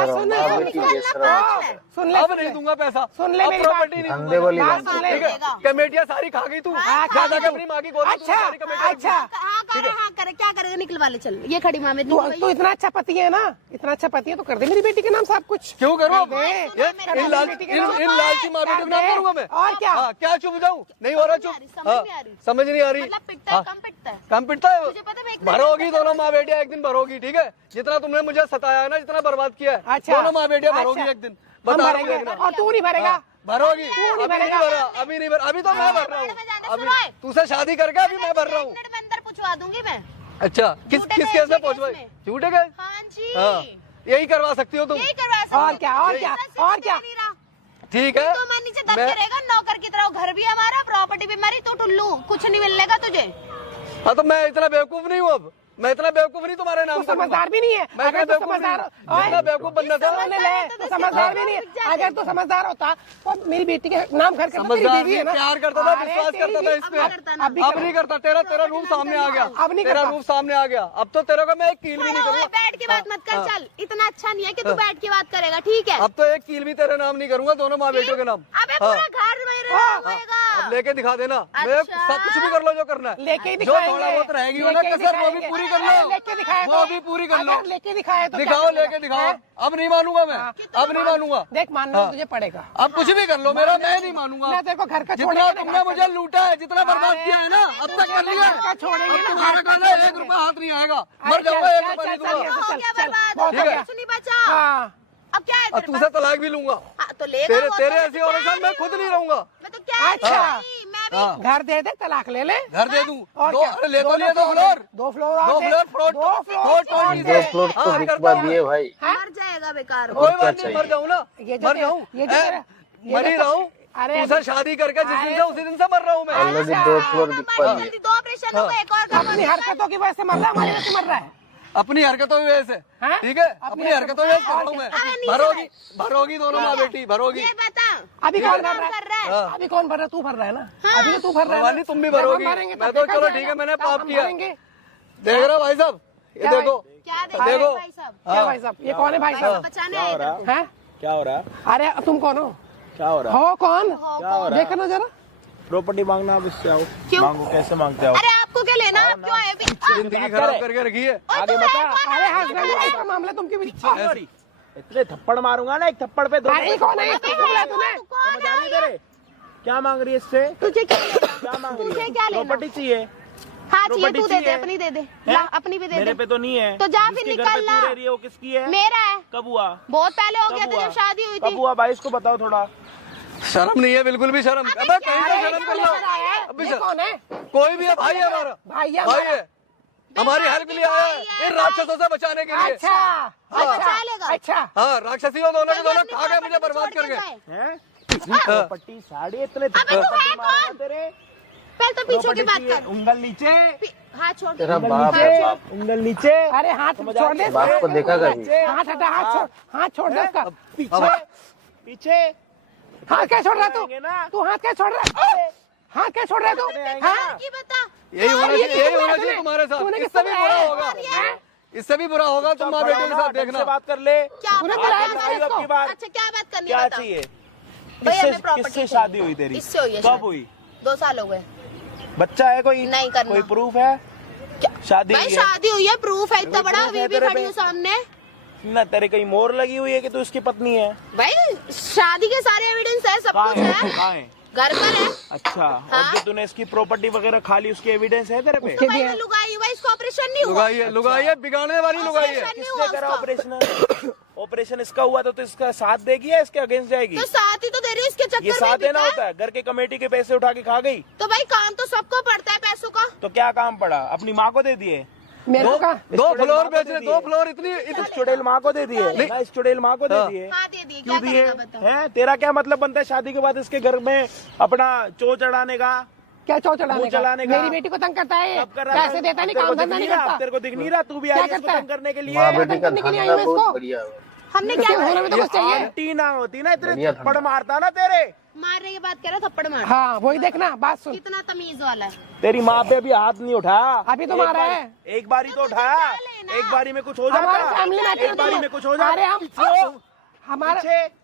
सुन ले निकलना सुन ले अब नहीं दूंगा पैसा, सुन ले अब मेरी प्रॉपर्टी नहीं दूंगा। बात सुन ले। ठीक है, कमेटियां सारी खा गई तू, हाँ, जा जाके अपनी माँ की गोद में तू अच्छा सारी कमेटियां अच्छा हाँ करे हाँ करे क्या करेगा निकल वाले चल ये खड़ी माँ में तू तू इतना अच्छा पति है ना, इतना अच्छा पति है तो कर दे मेरी बेटी के नाम सब कुछ। क्यों करूँ? कर दे। ये कर इन दे लाल बेटी के इन नाम। इन लालची माँ बेटे कर को नाम दे। करूंगा मैं? और क्या? हाँ, क्या चुप जाऊँ? नहीं हो रहा चुप। समझ नहीं आ रही। समझ नहीं आ रही। मतलब पिटता है हाँ, कम पिटता है कम पिटता है। तुझे पता है मैं एक भरोगी दोनों माँ बेटियां एक दिन भरोगी, ठीक है? जितना तुमने मुझे सताया है ना, जितना बर्बाद किया है, अच्छा दोनों माँ बेटियां अच्छा। भरोगी एक दिन। हम बता रहा हूँ भरेंगे देखना। और तू नहीं भरेगा। हाँ, भरोगी। नहीं अभी नहीं भरेगा। भरा, अभी नहीं भरा, अभी तो मैं भर रहा में जाना हूँ। अभी सुनाए। तुझसे शादी करके अभी मैं भर रहा हूँ। मिनट में अंदर पूछवा दूंगी मैं अच्छा, किस झूठे किस केस केस में में, पहुंचवाई? केस में। झूठे गए? हाँ जी हाँ, यही करवा सकती हो तुम। यही करवा सकते और हो। क्या और क्या और क्या? ठीक है, तो मैं नीचे दब मैं- के रहेगा नौकर की तरह घर भी हमारा प्रॉपर्टी भी हमारी तू टुल्लू कुछ नहीं मिलेगा तुझे हाँ तो मैं इतना बेवकूफ नहीं हूँ अब, मैं इतना बेवकूफ नहीं तुम्हारे नाम तू करूंगा। समझदार भी नहीं है। मैं अगर इतना तू बेवकूफ समझदार नहीं, जितना बेवकूफ बनना था। सुन ले, तू समझदार भी नहीं है। अगर तू समझदार होता तो मेरी बेटी के नाम घर करता, तेरी समझदार बीवी है ना। प्यार करता था, अरे विश्वास तेरी करता था भी- इस पे। अब भी अब नहीं करता, तेरा तेरा रूप सामने आ गया। अब नहीं तेरा करता। रूप सामने आ गया, अब तो तेरे को मैं एक कील भी नहीं ओए, करूंगा। बैठ के बात मत कर हाँ। चल इतना अच्छा नहीं है कि तू बैठ के बात करेगा ठीक है अब तो एक कील भी तेरे नाम नहीं करूंगा, दोनों माँ बेटियों के नाम। अबे हाँ। पूरा घर मेरे नाम होएगा अब लेके दिखा देना, मैं अच्छा। सब कुछ भी कर लो जो करना है। लेके ही जो दिखाएंगे। थोड़ा बहुत रहेगी वो ना लेके ही कसर, वो भी दिखाएंगे। पूरी कर लो। लेके दिखाए वो भी पूरी कर लो। अगर लेके दिखाए तो क्या दिखाओ, करेगा? लेके दिखाओ। हैं? अब नहीं मानूंगा मैं, अब नहीं मानूंगा। देख मानना हाँ। तुझे पड़ेगा। अब कुछ भी कर लो मेरा, मैं नहीं मानूंगा। मैं तेरे को घर का जितना छोड़ेंगे ना, तुमने घर मुझे का- लूटा है, जितना बर्बाद किया है ना, अब तक कर लिया घर का छोड़ेंगे अब ना, तुम्हारा घर का कहना है, 1 छोड़ेंगे। रुपया हाथ नहीं आएगा, अरे मर जाऊंगा, चल, 1 चल, रुपया नहीं चल, चल, दूंगा। चल, हो गया चल, बर्बाद बहुत अब हो तो गया। कुछ नहीं बचा हाँ अब क्या है अब तेरे तुझसे तलाक भी लूंगा। पास? तो लेगा तेरे वो तेरे तो, ऐसी औरत से मैं खुद नहीं रहूंगा। मैं तो क्या अच्छा। मैं भी हाँ। घर दे दे, तलाक ले ले। घर दे दूं, और दो क्या? अरे ले तो दो लिया 2 फ्लोर, फ्लोर, 2 फ्लोर और 2 दे। फ्लोर फ्लोर, 2 फ्लोर 420 दे। दे। 2 फ्लोर तो हाँ, बिकवा दिए भाई। मर जाएगा बेकार वो। कोई बात नहीं, मर जाऊं ना, ये जो मर तेरा- जाऊं, ये जो तेरा- ये मर जो ही तेरा- रहा हूं। अरे तुझसे शादी करके जिस दिन से उसी दिन से मर रहा हूं मैं। ऑलरेडी 2 फ्लोर बिकवा दिए। जल्दी 2 ऑपरेशन हो गए एक और करवा अपनी हरकतों की वजह से मर रहा है, हमारी वजह से मर रहा है। अपनी हरकतों की वजह से, हाँ? ठीक है, अपनी अपनी हरकतों की वजह से कर रहा हूं मैं। अरे नीचे भरोगी, भरोगी दोनों माँ बेटी, भरोगी। ये बता अभी कौन भर रहा कर रहा है? है हाँ। अभी कौन भर रहा है? तू भर रहा है ना। अभी तो तू भर रहा है भगवान ना। तुम भी जब हम भरोगी, भरेंगे तब मैं तो देखा चलो जाएगा। ठीक है, मैंने तब पाप हम किया। भरेंगे। देख रहे हो भाई साहब, ये क्या देखो, क्या देखो। भाई साहब क्या भाई साहब, ये कौन है भाई साहब? बचाने आए इधर को। हैं? क्या हो रहा है? अरे तुम कौन हो? क्या हो रहा है? हो कौन? क्या हो रहा देखो है? ना जरा। प्रॉपर्टी मांगना आप इससे आओ। क्यों? मांगो, कैसे मांगते हो? अरे आपको क्या लेना आप क्यों आए अभी जिंदगी खराब करके रखी है। आगे बता। अरे हस्बैंड वाइफ का मामला तुमके बीच। इतने थप्पड़ मारूंगा ना, एक थप्पड़ पे 2 अरे ये कौन है? इसको क्यों बुलाया तूने? समझ आ रही है तेरे? क्या मांग रही है इससे? तुझे क्या क्या मांग रही तुझे है? क्या लेना? प्रॉपर्टी चाहिए। हाँ चाहिए प्रॉपर्टी तू दे दे चाहिए। अपनी दे दे हैं? ला अपनी भी दे मेरे दे पे तो नहीं है। तो जा फिर जिसके घर पे निकल ला। तू रह रही है वो किसकी है? मेरा है कब हुआ? बहुत पहले हो गया कब था हुआ? जब शादी हुई कब थी हुआ भाई, इसको बताओ थोड़ा। शर्म नहीं है, बिल्कुल भी शर्म। अबे कहीं से शर्म कर लो। अभी ये कौन है? कोई भी है, भाई है हमारा, भाई है भाई हमारा। है, हमारी हेल्प के लिए आया है इन राक्षसों से बचाने के लिए। अच्छा बचा लेगा। अच्छा हाँ, राक्षसियों दोनों के दोनों अपनी खा गए मुझे प्रॉपर्टी बर्बाद छोड़ के करके। जाए। हैं? प्रॉपर्टी साड़ी इतने तू थप्पड़ है मारूंगा कौन? तेरे। पहले तो पीछे की प्रॉपर्टी बात चाहिए, कर उंगल नीचे, हाथ छोड़ तेरा उंगल बाप नीचे, है बाप। उंगल नीचे। अरे हाथ छोड़ दे। बाप को देखा कभी? नीचे, हाथ हटा, हाथ छोड़ दे उसका। पीछे, पीछे। हाथ क्या छोड़ रहा है आएंगे ना। तू? हाथ क्या छोड़ रहा है? हाथ क्या छोड़ रहा है तू? आएंगे हाँ? ना। की बता यही होना ये चाहिए, यही किसने होना तूने? चाहिए तुम्हारे साथ। तूने इससे भी किसने बुरा बुलाया? होगा, हैं? इससे भी बुरा होगा तुम माँ बेटियों के साथ ढंग से देखना। बात कर ले। क्या तूने बता बुलाया क्या था है? इसको? की बात अच्छा क्या बात करनी क्या है बता। चाहिए? भैया, हमें किससे property किससे चाहिए। शादी हुई तेरी? इससे हुई है कब शादी। हुई? 2 साल हो गए बच्चा है कोई? नहीं करना। कोई प्रूफ है? क्या? शादी भाई हुई है? शादी हुई है प्रूफ है इतना कोई बड़ा proof अभी है भी तेरे खड़ी पे? हूँ सामने ना तेरे कहीं मोहर लगी हुई है कि तू इसकी पत्नी है? भाई शादी के सारे एविडेंस है सब कहाँ कुछ है? है कहाँ है? घर पर है। अच्छा, और हाँ? जो तूने इसकी प्रॉपर्टी वगैरह खा ली उसकी एविडेंस है तेरे पे? तो भाई वो लुगाई हुआ, इसका ऑपरेशन नहीं हुआ। लुगाई है, बिगाड़ने वाली लुगाई है। ऑपरेशन नहीं हुआ किसने करा उसका। ऑपरेशन? ऑपरेशन इसका हुआ तो इसका साथ देगी या इसके अगेंस्ट जाएगी? तो साथ ही तो दे रही हूँ, इसके ये चक्कर में साथ देना बिका है। होता है? घर के कमेटी के पैसे उठा के खा गई तो भाई काम तो सबको पड़ता है पैसों का। तो क्या काम पड़ा? अपनी माँ को दे दिए? मेरे को कहा 2 फ्लोर बेचे, 2 फ्लोर इतनी इस चुड़ैल माँ को दे दिए ना? इस चुड़ैल माँ को दे दिए? हाँ दे दिए, क्यों क्या दिए? करेगा बताओ। हैं? तेरा क्या मतलब बनता है शादी के बाद इसके घर में अपना चो चढ़ाने का? क्या चौ चढ़ाने मुंह का? चलाने का? मेरी बेटी को तंग करता है ये। कब कर रहा पैसे देता नहीं, तेरे को काम दिख धंधा नहीं रहा? करता। तेरे को दिख नहीं रहा? तू भी क्या आई है इसको करता है? तंग करने के लिए? माँ बेटी का करने के लिए आई धंधा हूँ इसको। बहुत बढ़िया है। हमने क्या होने करा? में तो कुछ चाहिए। आंटी ना होती ना इतने बढ़िया थप्पड़ मारता ना तेरे। मारने की बात करो, थप्पड़ मार। हाँ वही देखना, बात सुन। कितना तमीज वाला है। तेरी माँ पे भी हाथ नहीं उठाया। अभी तो एक मारा बारी- है। एक बारी तो उठाया। क्या लेना? एक बारी में कुछ हो हमारे जाता? फैमिली मैटर एक बारी में कुछ हो जाता? अरे हम हमारा पीछे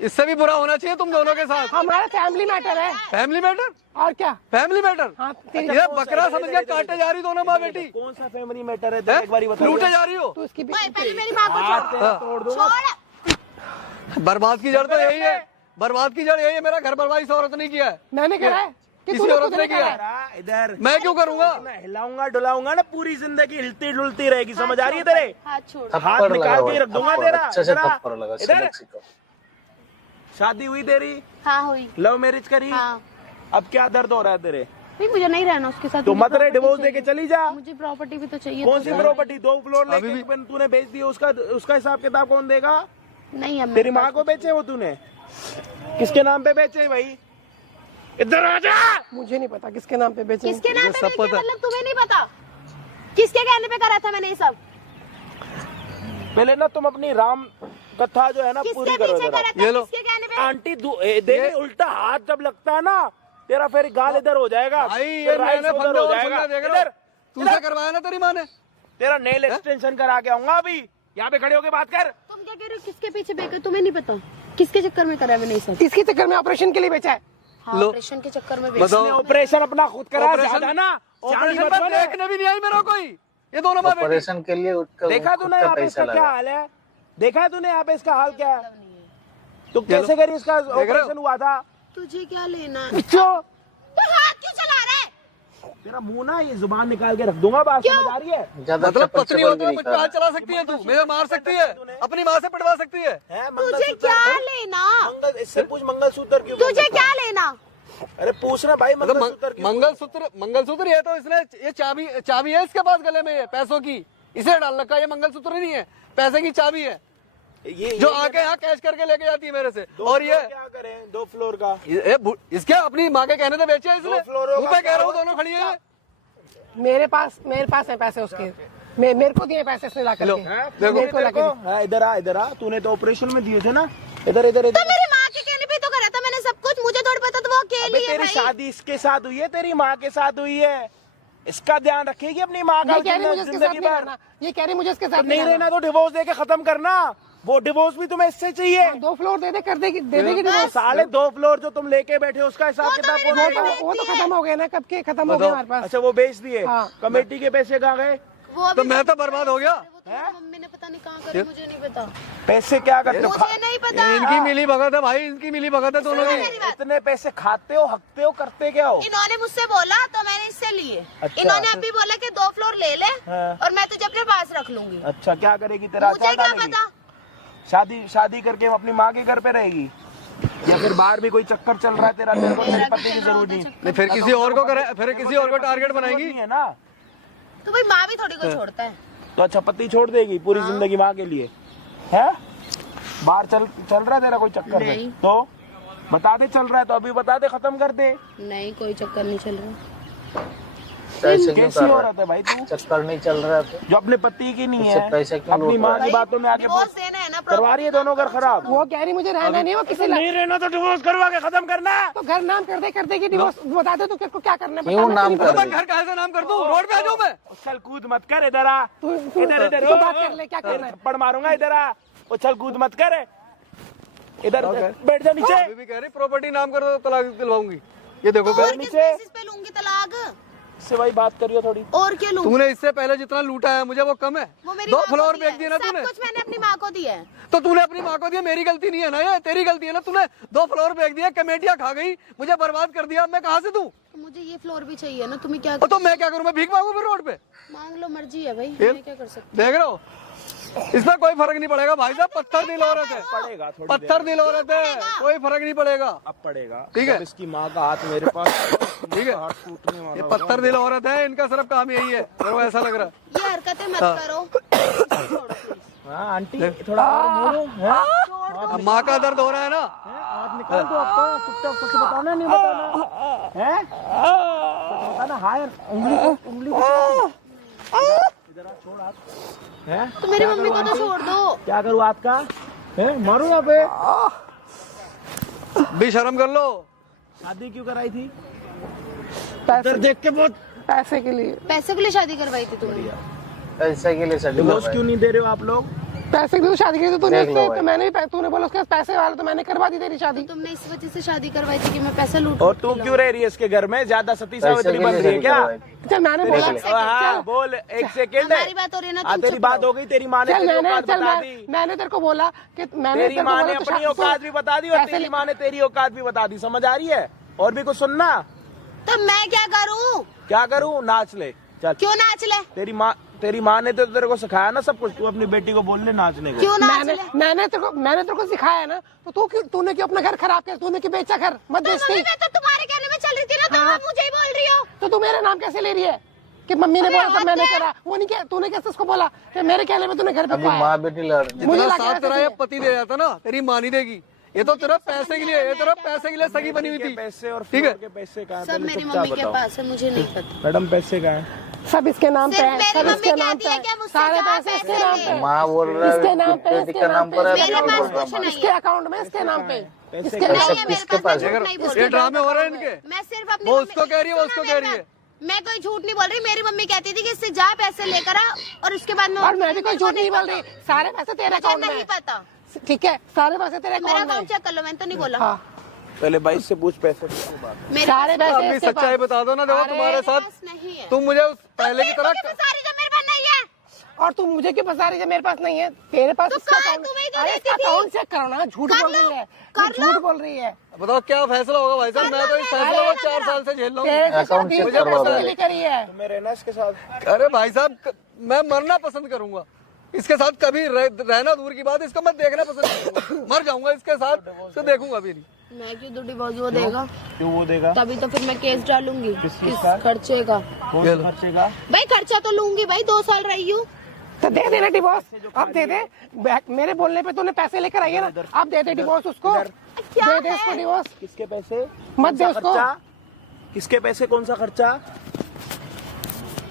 इससे भी बुरा होना चाहिए तुम दोनों के साथ। हमारा फैमिली मैटर है। फैमिली मैटर, और क्या? Family matter. हाँ तेरी ये बकरा समझ के काटे जा रही दोनों माँ बेटी। कौन सा फैमिली मैटर है? तो एक बारी बता। लूटे जा रही हो। तू उसकी ओए, पहले मेरी माँ को हाथ छोड़। तेरा तोड़ दूंगा। छोड़। बर्बाद की जड़ तो यही है, बर्बाद की जड़ यही है। मेरा घर बर्बाद इस औरत ने किया है, मैंने करा है कि किसी तूने औरत खुद ने ने किया करा है। है। इधर मैं क्यों करूंगा? मैं हिलाऊंगा डुलाऊंगा ना, पूरी जिंदगी हिलती डुलती रहेगी। समझ आ रही है तेरे? हाथ छोड़। हाथ थप्पड़ निकाल लगा के रख दूंगा थप्पड़, तेरा। अच्छे से इधर आ। थप्पड़ लगा। इधर सिलक सिखा। शादी हुई तेरी? हाँ हुई। लव मैरिज करी? हाँ अब क्या दर्द हो रहा है तेरे? नहीं, मुझे नहीं रहना उसके साथ। तो मुझे मत रहे, property डिवोर्स चाहिए। देके चली जा। मुझे प्रॉपर्टी भी तो चाहिए। कौन सी प्रॉपर्टी? 2 फ्लोर अभी लेके तूने बेच दी, उसका हिसाब किताब कौन देगा? नहीं है। तेरी माँ को बेचे वो तूने? किसके नाम पे बेचे भाई? इधर आ जा। मुझे नहीं पता किसके नाम पे बेचे। किसके नाम मुझे पे सब बेचे? पता है। मतलब तुम्हें नहीं पता? किसके कहने पे करा था मैंने ये सब? पहले ना तुम अपनी राम कथा जो है ना पूरी किसके करो पीछे जरा। करा था? ये लो। किसके कहने पे? आंटी देख उल्टा हाथ जब लगता है ना तेरा, फिर गाल इधर हो जाएगा। भाई फिर ये राइट मैंने उधर बंदे हो और जाएगा। सुनना देख रहा इधर हूँ। तुझसे करवाया ना तेरी माँ ने? तेरा नेल एक्सटेंशन करा के आऊंगा अभी। यहाँ पे खड़े होके बात कर। तुम क्या कह रहे हो? किसके पीछे बेचे? तुम्हें नहीं पता किसके चक्कर में करा है मैंने ये सब? इसके चक्कर में ऑपरेशन के लिए बेचा है। हाँ, लो। ऑपरेशन के चक्कर में बेचा। बताओ। इसने ऑपरेशन अपना खुद करा ऑपरेशन- ज्यादा ना। ऑपरेशन जानी पर मत बना। देखने भी नहीं आई मेरा कोई। ये दोनों माँ बेटी। ऑपरेशन के लिए उसका देखा खुद तूने का यहाँ पे पैसा इसका क्या लगा। हाल है? देखा है तूने यहाँ पे इसका हाल क्या है? तो कैसे करी इसका रहे हो? ऑपरेशन हुआ था? तुझे क्या लेना? क्यों? तो हाथ क्यों चला रहा है? तेरा मुंह ना ये जुबान निकाल के रख दूंगा। बात समझ आ रही है? ज्यादा मतलब चप्पल पत्नी होते चप्पल मुझ पे हाथ चला सकती है तू, मुझे मार सकती है, अपनी माँ से पिटवा सकती है। हैं? तुझे मंगलसूत्र- क्या लेना? मंगल इससे पूछ मंगलसूत्र क्यों? तुझे क्या लेना? अरे पूछना भाई मतलब मंगलसूत्र क्यों? मंगलसूत्र ये तो इसने, ये चाबी है इसके पास गले में, ये पैसों की, इसे डाल रखा है। ये मंगलसूत्र नहीं है, पैसे की चाबी है ये जो आके यहाँ कैश करके लेके जाती है मेरे से। दो और ये फ्लोर क्या करें? 2 फ्लोर का इसके अपनी माँ के कहने से बेचे है इसने। दो फ्लोरों मुंह का पे कह रहा हूँ, क्या दोनों खड़ी है। मेरे पास है पैसे उसके। मेरे को दिए पैसे इसने ला लो, करके। हैं? देखो, मेरे को ला के दिए। हाँ, इधर आ। तूने तो ऑपरेशन में दिए थे ना। इधर इधर तो इधर। मेरी माँ के कहने पे तो करा था मैंने सब कुछ। मुझे थोड़ा पता तो वो अबे अकेली है तेरी भाई। शादी इसके साथ हुई है, तेरी माँ के साथ हुई है। इसका ध्यान रखेगी अपनी माँ का ये कह रही मुझे इसके साथ जिंदगी नहीं भर। रहना। ये कह रही मुझे इसके साथ नहीं रहना तो डिवोर्स देके खत्म करना। वो डिवोर्स भी तुम्हें इससे चाहिए। 2 फ्लोर दे देगी डिवोर्स। साले 2 फ्लोर जो तुम लेके बैठे हो उसका हिसाब किताब कौन मेरे देगा? को वो तो खत्म हो गया ना, कब के खत्म हो गए हमारे पास। अच्छा वो बेच दिए। हाँ। कमेटी के पैसे कहाँ गए? वो तो भी मैं तो बर्बाद हो गया। वो तो मम्मी ने पता नहीं कहाँ करे, मुझे नहीं पता। पैसे क्या करते हो? मुझे नहीं पता। इनकी मिली भगत है भाई, इनकी मिली भगत है दोनों की। मेरी बात। इतने पैसे खाते हो, हकते हो, करते क्या हो? इन्होंने मुझसे बोला तो मैंने इससे लिए। अच्छा। इन्होंने अभी बोला कि 2 फ्लोर ले ले हाँ। और मैं तुझे अपने पास रख लूंगी। अच्छा क्या करेगी? तेरा मुझे अचार क्या डालेगी? पता? शादी करके अपनी माँ के घर पे रहेगी या फिर बाहर भी कोई चक्कर चल रहा है तेरा? तेरे को तेरे पति की जरूरत नहीं नहीं, फिर किसी और को करे, फिर किसी और को टारगेट बनाएगी। है ना? तो भाई माँ भी थोड़ी को छोड़ता है। तो अच्छा पति छोड़ देगी पूरी जिंदगी माँ के लिए? है बाहर चल रहा है तेरा कोई चक्कर है नहीं। तो बता दे। चल रहा है तो अभी बता दे, खत्म कर दे। नहीं कोई चक्कर नहीं चल रहा। पैसे क्यों कैसी कर हो रहा रहा था भाई तू? है? चक्कर नहीं चल रहा है तो जो अपने पति की नहीं उससे है, पैसे क्यों अपनी लूट माँ रहा की बातों में आके डिवोर्स देना है ना। करवा रही है दोनों घर खराब। वो कह रही मुझे रहना नहीं, वो किसी नहीं रहना तो डिवोर्स करवा के खत्म करना। तो घर नाम कर देगी डिवोर्स। बता दे तो किसको क्या करना है, क्यों बता नाम दे। कर मैं घर कहाँ से नाम कर दूं? रोड पे आ जाऊं मैं? उछल कूद मत कर। इधर आ। इधर इधर तो बात कर ले, क्या करना है? थप्पड़ मारूंगा। इधर आ। उछल कूद मत कर। इधर बैठ जा नीचे। अभी भी कह रही प्रॉपर्टी नाम कर दो, तलाक दिलवाऊंगी। ये देखो और फिर किस बेसिस पे लूंगी तलाक? से भाई बात करियो थोड़ी। और क्यों लूं? तूने इससे पहले जितना लूटा है मुझे वो कम है। वो मेरी 2 माँ को फ्लोर दिया बेच दिए ना है। तूने। सब कुछ मैंने अपनी माँ को दिया है। तो तूने अपनी माँ को दिया, मेरी गलती नहीं है ना, ये तेरी गलती है ना। तूने 2 फ्लोर बेच दिया, कमेटियां खा गई, मुझे बर्बाद कर दिया, मैं कहाँ से दूं? तो मुझे ये फ्लोर भी चाहिए ना, तुम्हें क्या तो मैं क्या करूं? मैं भीख मांगू फिर रोड पे? मांग लो, मर्जी है भाई, फिर? मैं क्या कर सकती देख रहे हो, इसमें कोई फर्क नहीं पड़ेगा भाई साहब। पत्थर दिल औरत है, पड़ेगा थोड़ी पत्थर दिल औरत है, कोई फर्क नहीं पड़ेगा। अब पड़ेगा। ठीक है। जब इसकी माँ का हाथ मेरे पास ठीक है, हाथ टूटने वाला ये पत्थर दिल औरत है, इनका सिर्फ काम यही है, मेरे को ऐसा लग रहा है। ये हरकतें मत करो। हाँ आंटी थोड़ा और मोड़ो, हैं? अब माँ का दर्द हो रहा है ना। हाथ निकाल दो आपका, चुपचाप सच बताना, नहीं बताना है, सच बताना। हाय उंगली इधर आ, छोड़ हाथ। हैं? तो मेरी मम्मी को तो छोड़ दो। क्या करूँ हाथ का? हैं? मारू यहाँ पे? भी शर्म कर लो। शादी क्यों कराई थी? पैसे देख के बहुत पैसे के लिए, पैसे के लिए शादी करवाई थी तुमने? पैसे के लिए डिवोर्स क्यों नहीं दे रहे हो आप लोग? पैसे के लिए शादी की थी तूने देख लो उससे, भाई। तो मैंने भी तूने बोला उसके पास पैसे वाले, तो मैंने करवा दी तेरी शादी। तुमने इस वजह से शादी करवाई थी कि मैं पैसे लूट और तू क्यों रह रही है इसके घर में? ज्यादा सती पैसे सावित्री के बन लिए रही है क्या? चल मैंने बोला, ले। हाँ बोल, एक सेकेंड है। हमारी बात हो रही है ना, हाँ तुम तेरी चुप बात रहो। हो गई, तेरी माँ ने चल तेरी मैंने औकात चल बता मैं दी। मैंने तेरे को बोला कि मैंने तेरी तेरे को माँ ने बोला तो अपनी औकात भी बता दी और पैसे तेरी ले- माँ ने तेरी औकात भी बता दी, समझ आ रही है? और भी कुछ सुनना। तो मैं क्या करूं? क्या करूँ? नाच ले चल। क्यों नाच ले? तेरी माँ ने तो तेरे को सिखाया ना सब कुछ, तू अपनी बेटी को बोल ले नाचने को। क्यों नाच ले? मैंने तेरे को सिखाया है ना, तो तूने क्यों अपना घर खराब किया? तूने क्यों बेचा घर? मत तो बेचती। मम्मी मैं तो तुम्हारे कहने में चल रही थी ना, तुम हाँ। अब मुझे ही बोल रही हो। तो तू मेरा नाम कैसे ले रही है कि मम्मी ने अबे बोला था और मैंने क्या? करा? वो नहीं क्या तूने कैसे उसको बोला कि मेरे कहने में तूने घर पे अभी पाया? माँ बेटी लड़ रही। मुझे जितना लगा साथ ऐसे तेरा ये ही है। पति दे जाता ना, तेरी माँ नहीं देगी। ये तो तेरा पैसे के लिए, ये तेरा पैसे के लिए सगी बनी हुई थी। पैसे और ठीक है। फ्लोर के पैसे कहाँ? सब पहले मेरी चुपचाप मम्मी के बताओ। पास है, मुझे नहीं पता। मैडम पैसे कहाँ हैं? सब इसके नाम पे सिर्फ है, मेरी सब मम्मी इसके नाम कहती पे है कि है, मुझसे सारे जा पैसे इसके पैसे नाम ले। पे, माँ बोल रहा है इसके नाम पे, बेटी इसके का नाम नाम पे, पर है, मेरे तो पास बोल रहा कुछ नहीं इसके अकाउंट में, इसके नाम पे, पैसे इसके कहाँ नाम नहीं पे। है मेरे किसके पास, पास मैं है? झूठ नहीं बोल ये रही। ड्रामे हो रहे हैं इनके। मैं सिर्फ अपनी वो मम्मी- उसको कह रही है, वो उसको सुनो कह मेरी रही है। बात। मैं कोई झूठ नहीं बोल रही, मेरी मम्मी कहती थी कि इससे जा पैसे लेकर आ, और उसके बाद और मैं भी कोई झूठ नहीं बोल रही, सारे पैसे तेरे मुझे अकाउंट में नहीं है। पता। ठीक है, सारे पैसे तेरे मेरा अकाउंट में अकाउंट है। चेक कर लो, मैंने तो नहीं बोला। हाँ, पहले भाई से पूछ पैसे किसके पास? मेरे सारे पास- पैसे अपनी इसके सच्चाई पास। बता दो ना। देखो अरे, तुम्हारे मेरे साथ पास नहीं है। तुम मुझे उस पहले की तरह मेरे पास सारी जब मेरे पास नहीं है। और तू मुझे क्यों फंसा रही है? मेरे पास नहीं है, तेरे पास तो इसका कहाँ अकाउंट। तुम्हें तो अरे देती इसका थी? अकाउंट चेक करो ना, झूठ कर बोल लो, रही है, कर ये लो। झूठ बोल रही है। बताओ क्या फैसला होगा भाई साहब? मैं तो इस फैसले को 4 साल से झेल रहा हूँ। तेरे से अकाउंट शादी चेक मुझे करवा पैसे दो। के लिए करी है। मैं रहना इसके साथ। अरे भाई साहब, मैं मरना पसंद करूंगा इसके साथ। कभी रहना दूर की बात, इसको मैं देखना पसंद करूंगा। मर जाऊंगा इसके साथ, तो देखूंगा भी नहीं। मैं क्यों दूँ डिवोर्स? वो देगा, क्यों वो देगा? तभी तो फिर मैं केस डालूंगी चीज़ इस का? खर्चे का। कौन से खर्चे का? भाई खर्चा तो लूंगी भाई, 2 साल रही हूँ। तो दे देना डिवोर्स, अब दे दे। मेरे बोलने पे तूने पैसे लेकर आई है ना, अब दे दे डिवोर्स उसको, क्या दे दे है? उसको डिवोर्स, किसके पैसे? मत दे उसको। खर्चा? किसके पैसे? कौन सा खर्चा?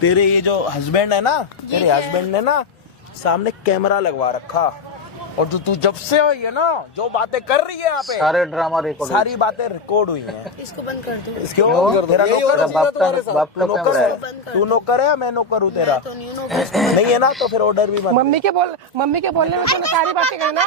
तेरे ये जो हस्बैंड है ना, तेरे क्या है? हस्बैंड ने ना सामने कैमरा लगवा रखा, और जो तू जब से आई है ना, जो बातें कर रही है यहाँ पे, सारे ड्रामा रिकॉर्ड सारी बातें रिकॉर्ड हुई हैं। इसको बंद कर दो। क्यों? तेरा यही नौकर और है? चीज़ है तुम्हारे साथ। बाप का नौकर कैमरा है? है। बंद कर तू नौकर है या मैं नौकर हूँ तेरा? तो नहीं नो नहीं है ना, तो फिर ऑर्डर भी मत। मम्मी के बोलने में तूने सारी बातें कही ना,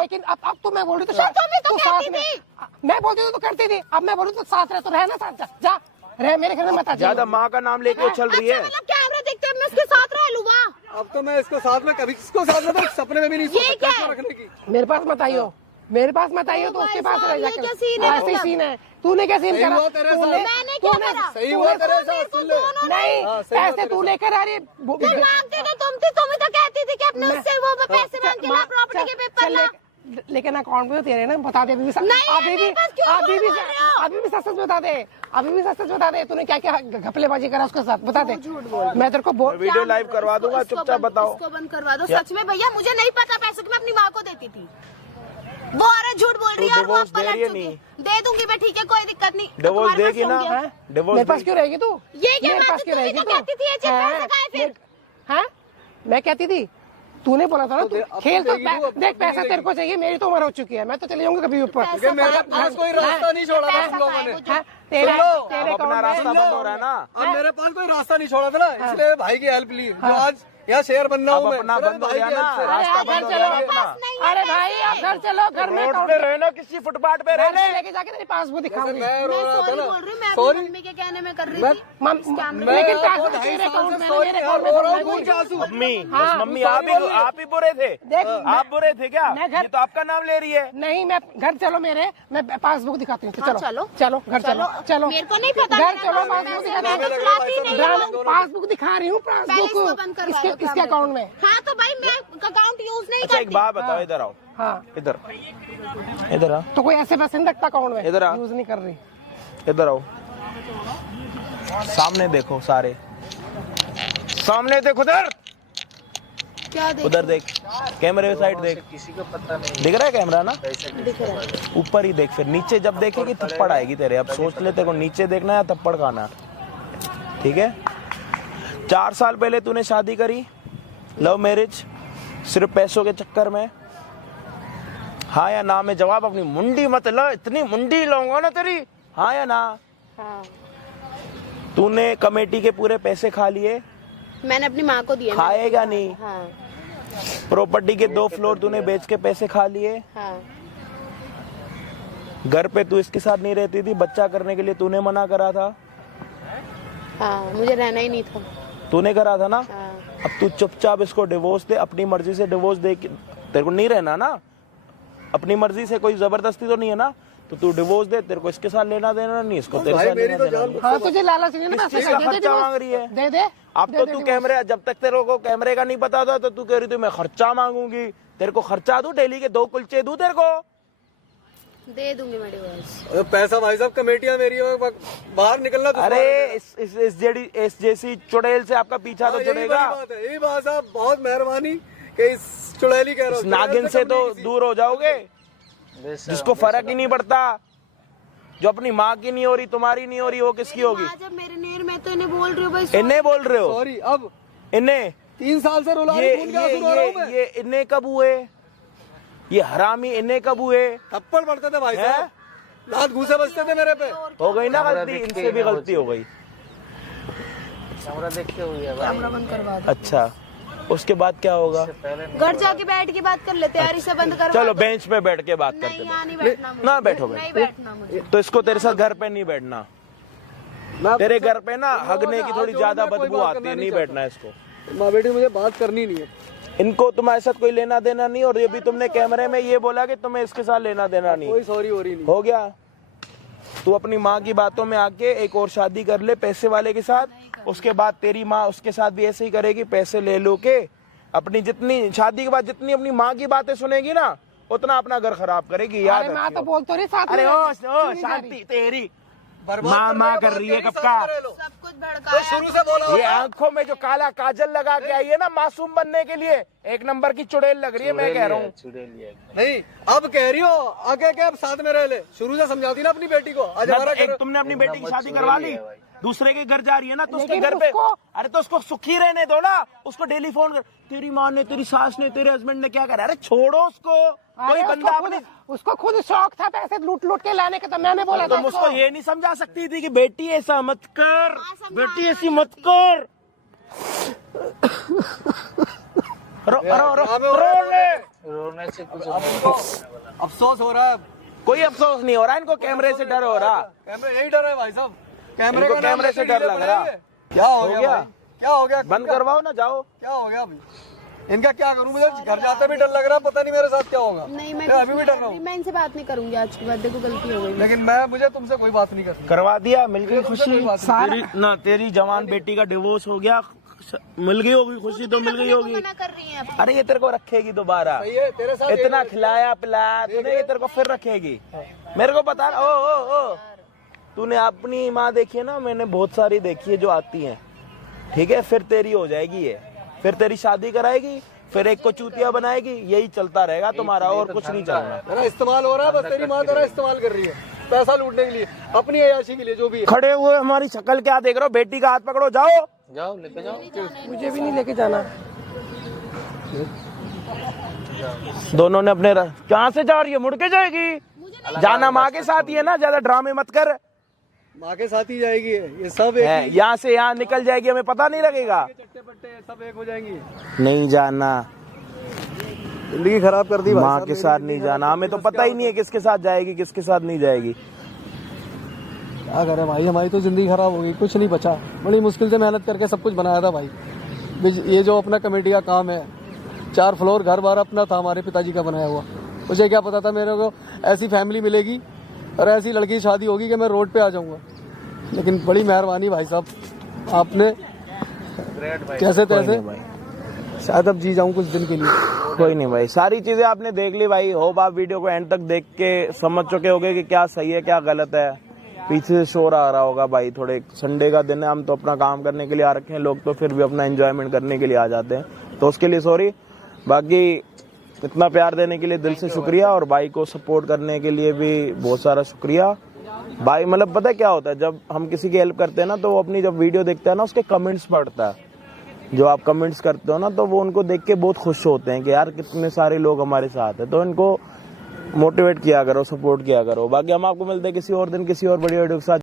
लेकिन अब तो मैं बोल रही तो तो साथ कहती में, थी। मैं बोलती तो करती थी, अब मैं बोलूँ तो साथ रह, तो रहना साथ, जा रह, मेरे घर में मत आ जा। ज्यादा माँ का नाम लेके चल रही है। मतलब कैमरा देखते हैं, मैं उसके साथ रह लूँ वहाँ। अब तो मैं इसको साथ में, कभी किसको साथ में, तो सपने में भी नहीं सोच ये सकता क्या इसको है? रखने की। मेरे पास मत आइयो, मेरे पास मत आइयो, तो ओ उसके भाई पास रह साहब, ये जाकर। क्या सीन है ऐसे ही मतलब? सीन है। तूने क्या सीन सही करा? हुआ तेरे साथ। मैंने क्या करा? सही हुआ तेरे साथ, सुन ले। नहीं, हाँ, सही हुआ पैसे तेरे तू साथ। लेकर आ रही है। नहीं मांगती तो तुम थी, तुम ही तो कहती थी कि अपने उससे वो पैसे मांग के ला, प्रॉपर्टी के पेपर ला। लेकिन अकाउंट में तो तेरे ना, बता दे अभी भी, नहीं है, मेरे पास क्यों झूठ बोल रहे हो? अभी भी सच सच बता दे, अभी भी सच सच बता दे, तूने क्या क्या घपलेबाजी करा उसके साथ, बता दे। झूठ बोल। मैं तेरे को बोल, वीडियो लाइव करवा दूंगा, इसको चुपचाप बंद- बताओ। इसको बंद करवा दो। सच में भैया मुझे नहीं पता पैसे, मैं अपनी माँ को देती थी। वो औरत झूठ बोल रही है और वो डिवोर्स दे पलट रही है चुकी है। नहीं? दे दूंगी मैं, ठीक है, कोई दिक्कत नहीं। तो डिवोर्स तुम्हारे पास देगी ना? होंगे। हाँ? डिवोर्स मेरे पास देगी? क्यों रहेगी तू? ये क्या मेरे बात पास है? क्यों तुम ही रहेगी तो तू? कहती थी ये चेक हाँ? पैसे खाए फिर। हाँ? मैं कहती थी, तूने बोला था ना, तू अब खेल तो देगी तू, अब देख, पैसा देगी। तेरे को चाहिए, मेरी तो उम्र हो चुकी है, मैं तो चली जाऊंगी कभी ऊपर। पैसा क्योंकि मेरे पास कोई रास्ता नहीं छोड़ा था तुम लोगों ने। हाँ? तेरे सुन लो, तेरे अब अपना अकाउंट रास्ता में बंद हो रहा है ना। अब मेरे पास कोई रास्ता नहीं छोड़ा था ना, इसलिए भाई की हेल्प ली, जो आज यहाँ शेयर बनना अब हूँ मैं। अपना मेरे बंद हो भाई गया की ना, हेल्प से। रास्ता आप घर बंद हो गया ना चलो। अपना। अरे भाई आप घर चलो, घर में रोड account पे रहना, किसी फुटपाथ पे घर रहने। में लेके जाके तेरी पासबुक दिखाऊंगी। मैं रो मैं रहा था सॉरी ना, बोल रही हूँ, मैं Sorry? अपनी मम्मी के कहने में कर रही मैं- थी। मैं लेकिन आपको पैसे 2.5 तेरे साल account से में, sorry मेरे यार, account में रो रहा हूँ, सब खून के आंसू। मम्मी हाँ, बस मम्मी sorry बोल रही है। आप ही बुरे थे। देख, आप बुरे थे क्या? मैं घर- ये तो आपका नाम ले रही है। नहीं, मैं घर चलो मेरे, मैं पासबुक दिखाती हूँ। हाँ, चलो चलो। चलो घर चलो, चलो मेरे को नहीं पता, घर मेरा चलो, नाम पासबुक मैं दिखाती तो हूँ। चलाती नहीं हूँ। पासबुक दिखा रही हूँ, बैलेंस को बंद पासबुक करवा दो किसके अकाउंट में। हाँ तो भाई मैं अकाउंट यूज नहीं अच्छा एक करती। बात बताओ, इधर आओ, हाँ इधर इधर आओ, तो कोई ऐसे पैसे नहीं रखता अकाउंट में, इधर आ। यूज नहीं कर रही। इधर आओ, सामने देखो सारे, सामने देख, उधर क्या देख उधर देख, कैमरे साइड देख, किसी को पता नहीं दिख रहा है कैमरा ना? दिख रहा है? ऊपर ही देख, फिर नीचे जब देखेगी थप्पड़ आएगी तेरे। अब सोच ले तेरे को नीचे देखना है या थप्पड़ खाना, ठीक है? 4 साल पहले तूने शादी करी, लव मैरिज, सिर्फ पैसों के चक्कर में। हाँ या ना में जवाब, अपनी मुंडी मत लो, इतनी मुंडी लूंगा ना तेरी। हाँ या ना? हाँ तूने कमेटी के पूरे पैसे खा लिए, मैंने अपनी माँ को दिया। खाएगा नहीं। हाँ प्रॉपर्टी के 2 फ्लोर तूने बेच के पैसे खा लिए। हाँ घर पे तू इसके साथ नहीं रहती थी, बच्चा करने के लिए तूने मना करा था, हाँ मुझे रहना ही नहीं था। तूने करा था ना? हाँ अब तू चुपचाप इसको डिवोर्स दे, अपनी मर्जी से डिवोर्स दे। तेरे को नहीं रहना ना, अपनी मर्जी से, कोई जबरदस्ती तो नहीं है ना, तो तू डिवोर्स दे। तेरे को इसके साथ लेना देना नहीं, इसको तेरे भाई साथ मेरी लेना तो देना जान नहीं। हाँ तुझे लालच नहीं है ना, किस चीज पैसे का दे दे, खर्चा मांग रही है? दे दे। अब तो तू कैमरे, जब तक तेरे को कैमरे का नहीं पता था तो तू कह रही थी मैं खर्चा मांगूंगी। तेरे को खर्चा दूं, डेली के 2 कुलचे दूं तेरे को? दे दूंगी मैं डिवोर्स। अरे पैसा भाई साहब, कमेटियां मेरी है, बाहर निकलना तो अरे इस जैसी चुड़ैल से आपका पीछा तो छुड़ेगा। यही बात साहब, बहुत मेहरबानी कि इस चुड़ैली कह रहा इस हूँ, नागिन से तो दूर हो जाओगे, जिसको फर्क ही नहीं पड़ता। जो अपनी माँ की नहीं हो रही, तुम्हारी नहीं हो रही, वो किसकी होगी? माँ जब मेरे नेर में, तो इन्हें बोल रही हूँ भाई। इन्हें बोल रहे हो? सॉरी। अब इन्हें 3 साल से रुला ये रही, खून के आंसू रो रहा हूँ मैं। ये इन्हें कब हुए? ये हरामी इन्हें कब हुए? थप्पड़ पड़ते थे भाई हैं? साहब, लात घूसे बजते थे मेरे पे। हो गई ना गलती, इनसे भी गलती हो गई। कैमरा देख के हुई है भाई। कैमरा बंद करवा दो। अच्छा, उसके बाद क्या होगा? पहले घर जाके बैठ के बात कर ले, तैयारी से बंद करवा चलो दो। बेंच पे बैठ के बात करते नहीं हैं। यहाँ नहीं बैठना मुझे। ना बैठो नहीं भाई। बैठना मुझे। तो इसको तेरे साथ घर पे नहीं बैठना। मैं तेरे घर पे ना हगने की हाथ थोड़ी जोड़ ज्यादा मैं कोई बदबू बात आती करना है, नहीं नहीं बैठना है इसको। माँ बेटी मुझे बात करनी नहीं है। इनको तुम्हारे साथ कोई लेना देना नहीं। और ये भी तुमने कैमरे में ये बोला कि तुम्हें इसके साथ लेना देना नहीं। कोई सॉरी हो रही नहीं। हो गया? तू अपनी माँ की बातों में आके एक और शादी कर ले पैसे वाले के साथ, उसके बाद तेरी माँ उसके साथ भी ऐसे ही करेगी, पैसे ले लो के। अपनी जितनी शादी के बाद जितनी अपनी माँ की बातें सुनेगी ना, उतना अपना घर खराब करेगी, याद अरे माँ तो रखियो। बोल तो रही साथ में। अरे ओ क्यों नहीं जा रही? शांति तेरी बर्बाद माँ करने माँ के कर बाद रही है तेरी कब साथ का? में रह लो। सब कुछ तो भड़काया। शुरू से बोला ये होगा। आंखों में जो काला काजल लगा के आई है ना, मासूम बनने के लिए 1 नंबर की चुड़ैल लग रही है। मैं कह रहा हूँ चुड़ैल है। नहीं, अब कह रही हो आगे के अब साथ में रह ले। शुरू से समझाती ना अपनी बेटी को। आज हमारा एक घर तुमने अपनी बेटी की शादी चुड़ैल करवा ही ली, है भाई। दूसरे के घर जा रही है ना, तो उसके लेकिन घर पे उसको- अरे तो उसको सुखी रहने दो ना। उसको डेली फोन कर, तेरी माँ ने, तेरी सास ने, तेरे हस्बैंड ने क्या करा। अरे छोड़ो उसको। कोई अरे बंदा अपनी, उसको खुद शौक था पैसे लूट लूट के लाने का, तो मैंने बोला था तुम उसको ये नहीं समझा सकती थी कि बेटी ऐसा मत कर, बेटी ऐसी मत कर। रो रो रो रो ले। रोने से कुछ अफसोस हो रहा है। कोई अफसोस नहीं हो रहा, इनको कैमरे से डर हो रहा। कैमरे यही डर है भाई साहब। कैमरे इनको का नाम कैमरे से लेके डर ढीले लग पड़े रहा। हुए। क्या हो हो गया गया? भाई? क्या हो गया? बंद करवाओ ना, जाओ। क्या हो गया अभी? इनका क्या करूं? मुझे घर जाते भी डर लग रहा है, पता नहीं मेरे साथ क्या होगा। नहीं मैं अभी भी डर रहा हूँ। मैं इनसे बात नहीं करूंगी आज के बाद। देखो गलती हो गई। लेकिन मुझे तुमसे कोई बात नहीं करनी। करवा दिया, मिल गई तुमसे खुशी। कोई बात नहीं। ना तेरी जवान बेटी का डिवोर्स हो गया, मिल गई होगी खुशी, तो मिल गई होगी। मना कर रही है। अरे ये तेरे को रखेगी दोबारा, सही है, तेरे साथ इतना खिलाया पिलाया तूने, ये तेरे को फिर रखेगी। मेरे को बता। ओ तूने अपनी माँ देखी है ना, मैंने बहुत सारी देखी है जो आती हैं, ठीक है? फिर तेरी हो जाएगी ये, फिर तेरी शादी कराएगी, फिर एक को चूतिया बनाएगी। यही चलता रहेगा तुम्हारा, और कुछ नहीं चलना। मेरा इस्तेमाल हो रहा है, बस तेरी माँ तेरा इस्तेमाल कर रही है पैसा लूटने के लिए, अपनी अयाशी के लिए, जो भी है। खड़े हुए हमारी शक्ल क्या देख रहे हो? बेटी का हाथ पकड़ो, जाओ। जाओ लेके जाओ। मुझे भी नहीं लेके जाना। दोनों ने अपने कहाँ से जा रही है? मुड़ के जाएगी। जाना माँ के साथ ही है ना, ज्यादा ड्रामे मत कर। माँ के साथ ही जाएगी ये सब एक ही यहाँ से यहाँ निकल जाएगी, हमें पता नहीं लगेगा। चट्टे पट्टे सब एक हो जाएंगी। नहीं जाना, जिंदगी खराब कर दी भाई माँ साहब, के मेरी साथ जिंदगी नहीं खराब जाना। कर हमें दी। तो बस पता क्या ही नहीं है किसके साथ जाएगी किसके साथ नहीं जाएगी। क्या करें भाई, हमारी तो जिंदगी खराब हो गई, कुछ नहीं बचा। बड़ी मुश्किल से मेहनत करके सब कुछ बनाया था भाई। ये जो अपना कमेटी का काम है, 4 फ्लोर घर बार अपना था हमारे पिताजी का बनाया हुआ। मुझे क्या पता था मेरे को ऐसी फैमिली मिलेगी और ऐसी लड़की की शादी होगी कि मैं रोड पे आ जाऊंगा। लेकिन बड़ी मेहरबानी भाई साहब, आपने कैसे तैसे शायद अब जी जाऊं कुछ दिन के लिए। कोई नहीं भाई, सारी चीजें आपने देख ली भाई। होप आप वीडियो को एंड तक देख के समझ चुके होगे कि क्या सही है क्या गलत है। पीछे से शोर आ रहा होगा भाई, थोड़े संडे का दिन है, हम तो अपना काम करने के लिए आ रखे हैं, लोग तो फिर भी अपना एंजॉयमेंट करने के लिए आ जाते हैं, तो उसके लिए सॉरी। बाकी इतना प्यार देने के लिए दिल से शुक्रिया, और भाई को सपोर्ट करने के लिए भी बहुत सारा शुक्रिया भाई। मतलब पता है क्या होता है, जब हम किसी की हेल्प करते हैं ना, तो वो अपनी जब वीडियो देखता है ना, उसके कमेंट्स पढ़ता है। जो आप कमेंट्स करते हो ना, तो वो उनको देख के बहुत खुश होते हैं कि यार कितने सारे लोग हमारे साथ हैं। तो इनको मोटिवेट किया करो, सपोर्ट किया करो। बाकी हम आपको मिलते हैं किसी और दिन किसी और बड़ी वीडियो के साथ।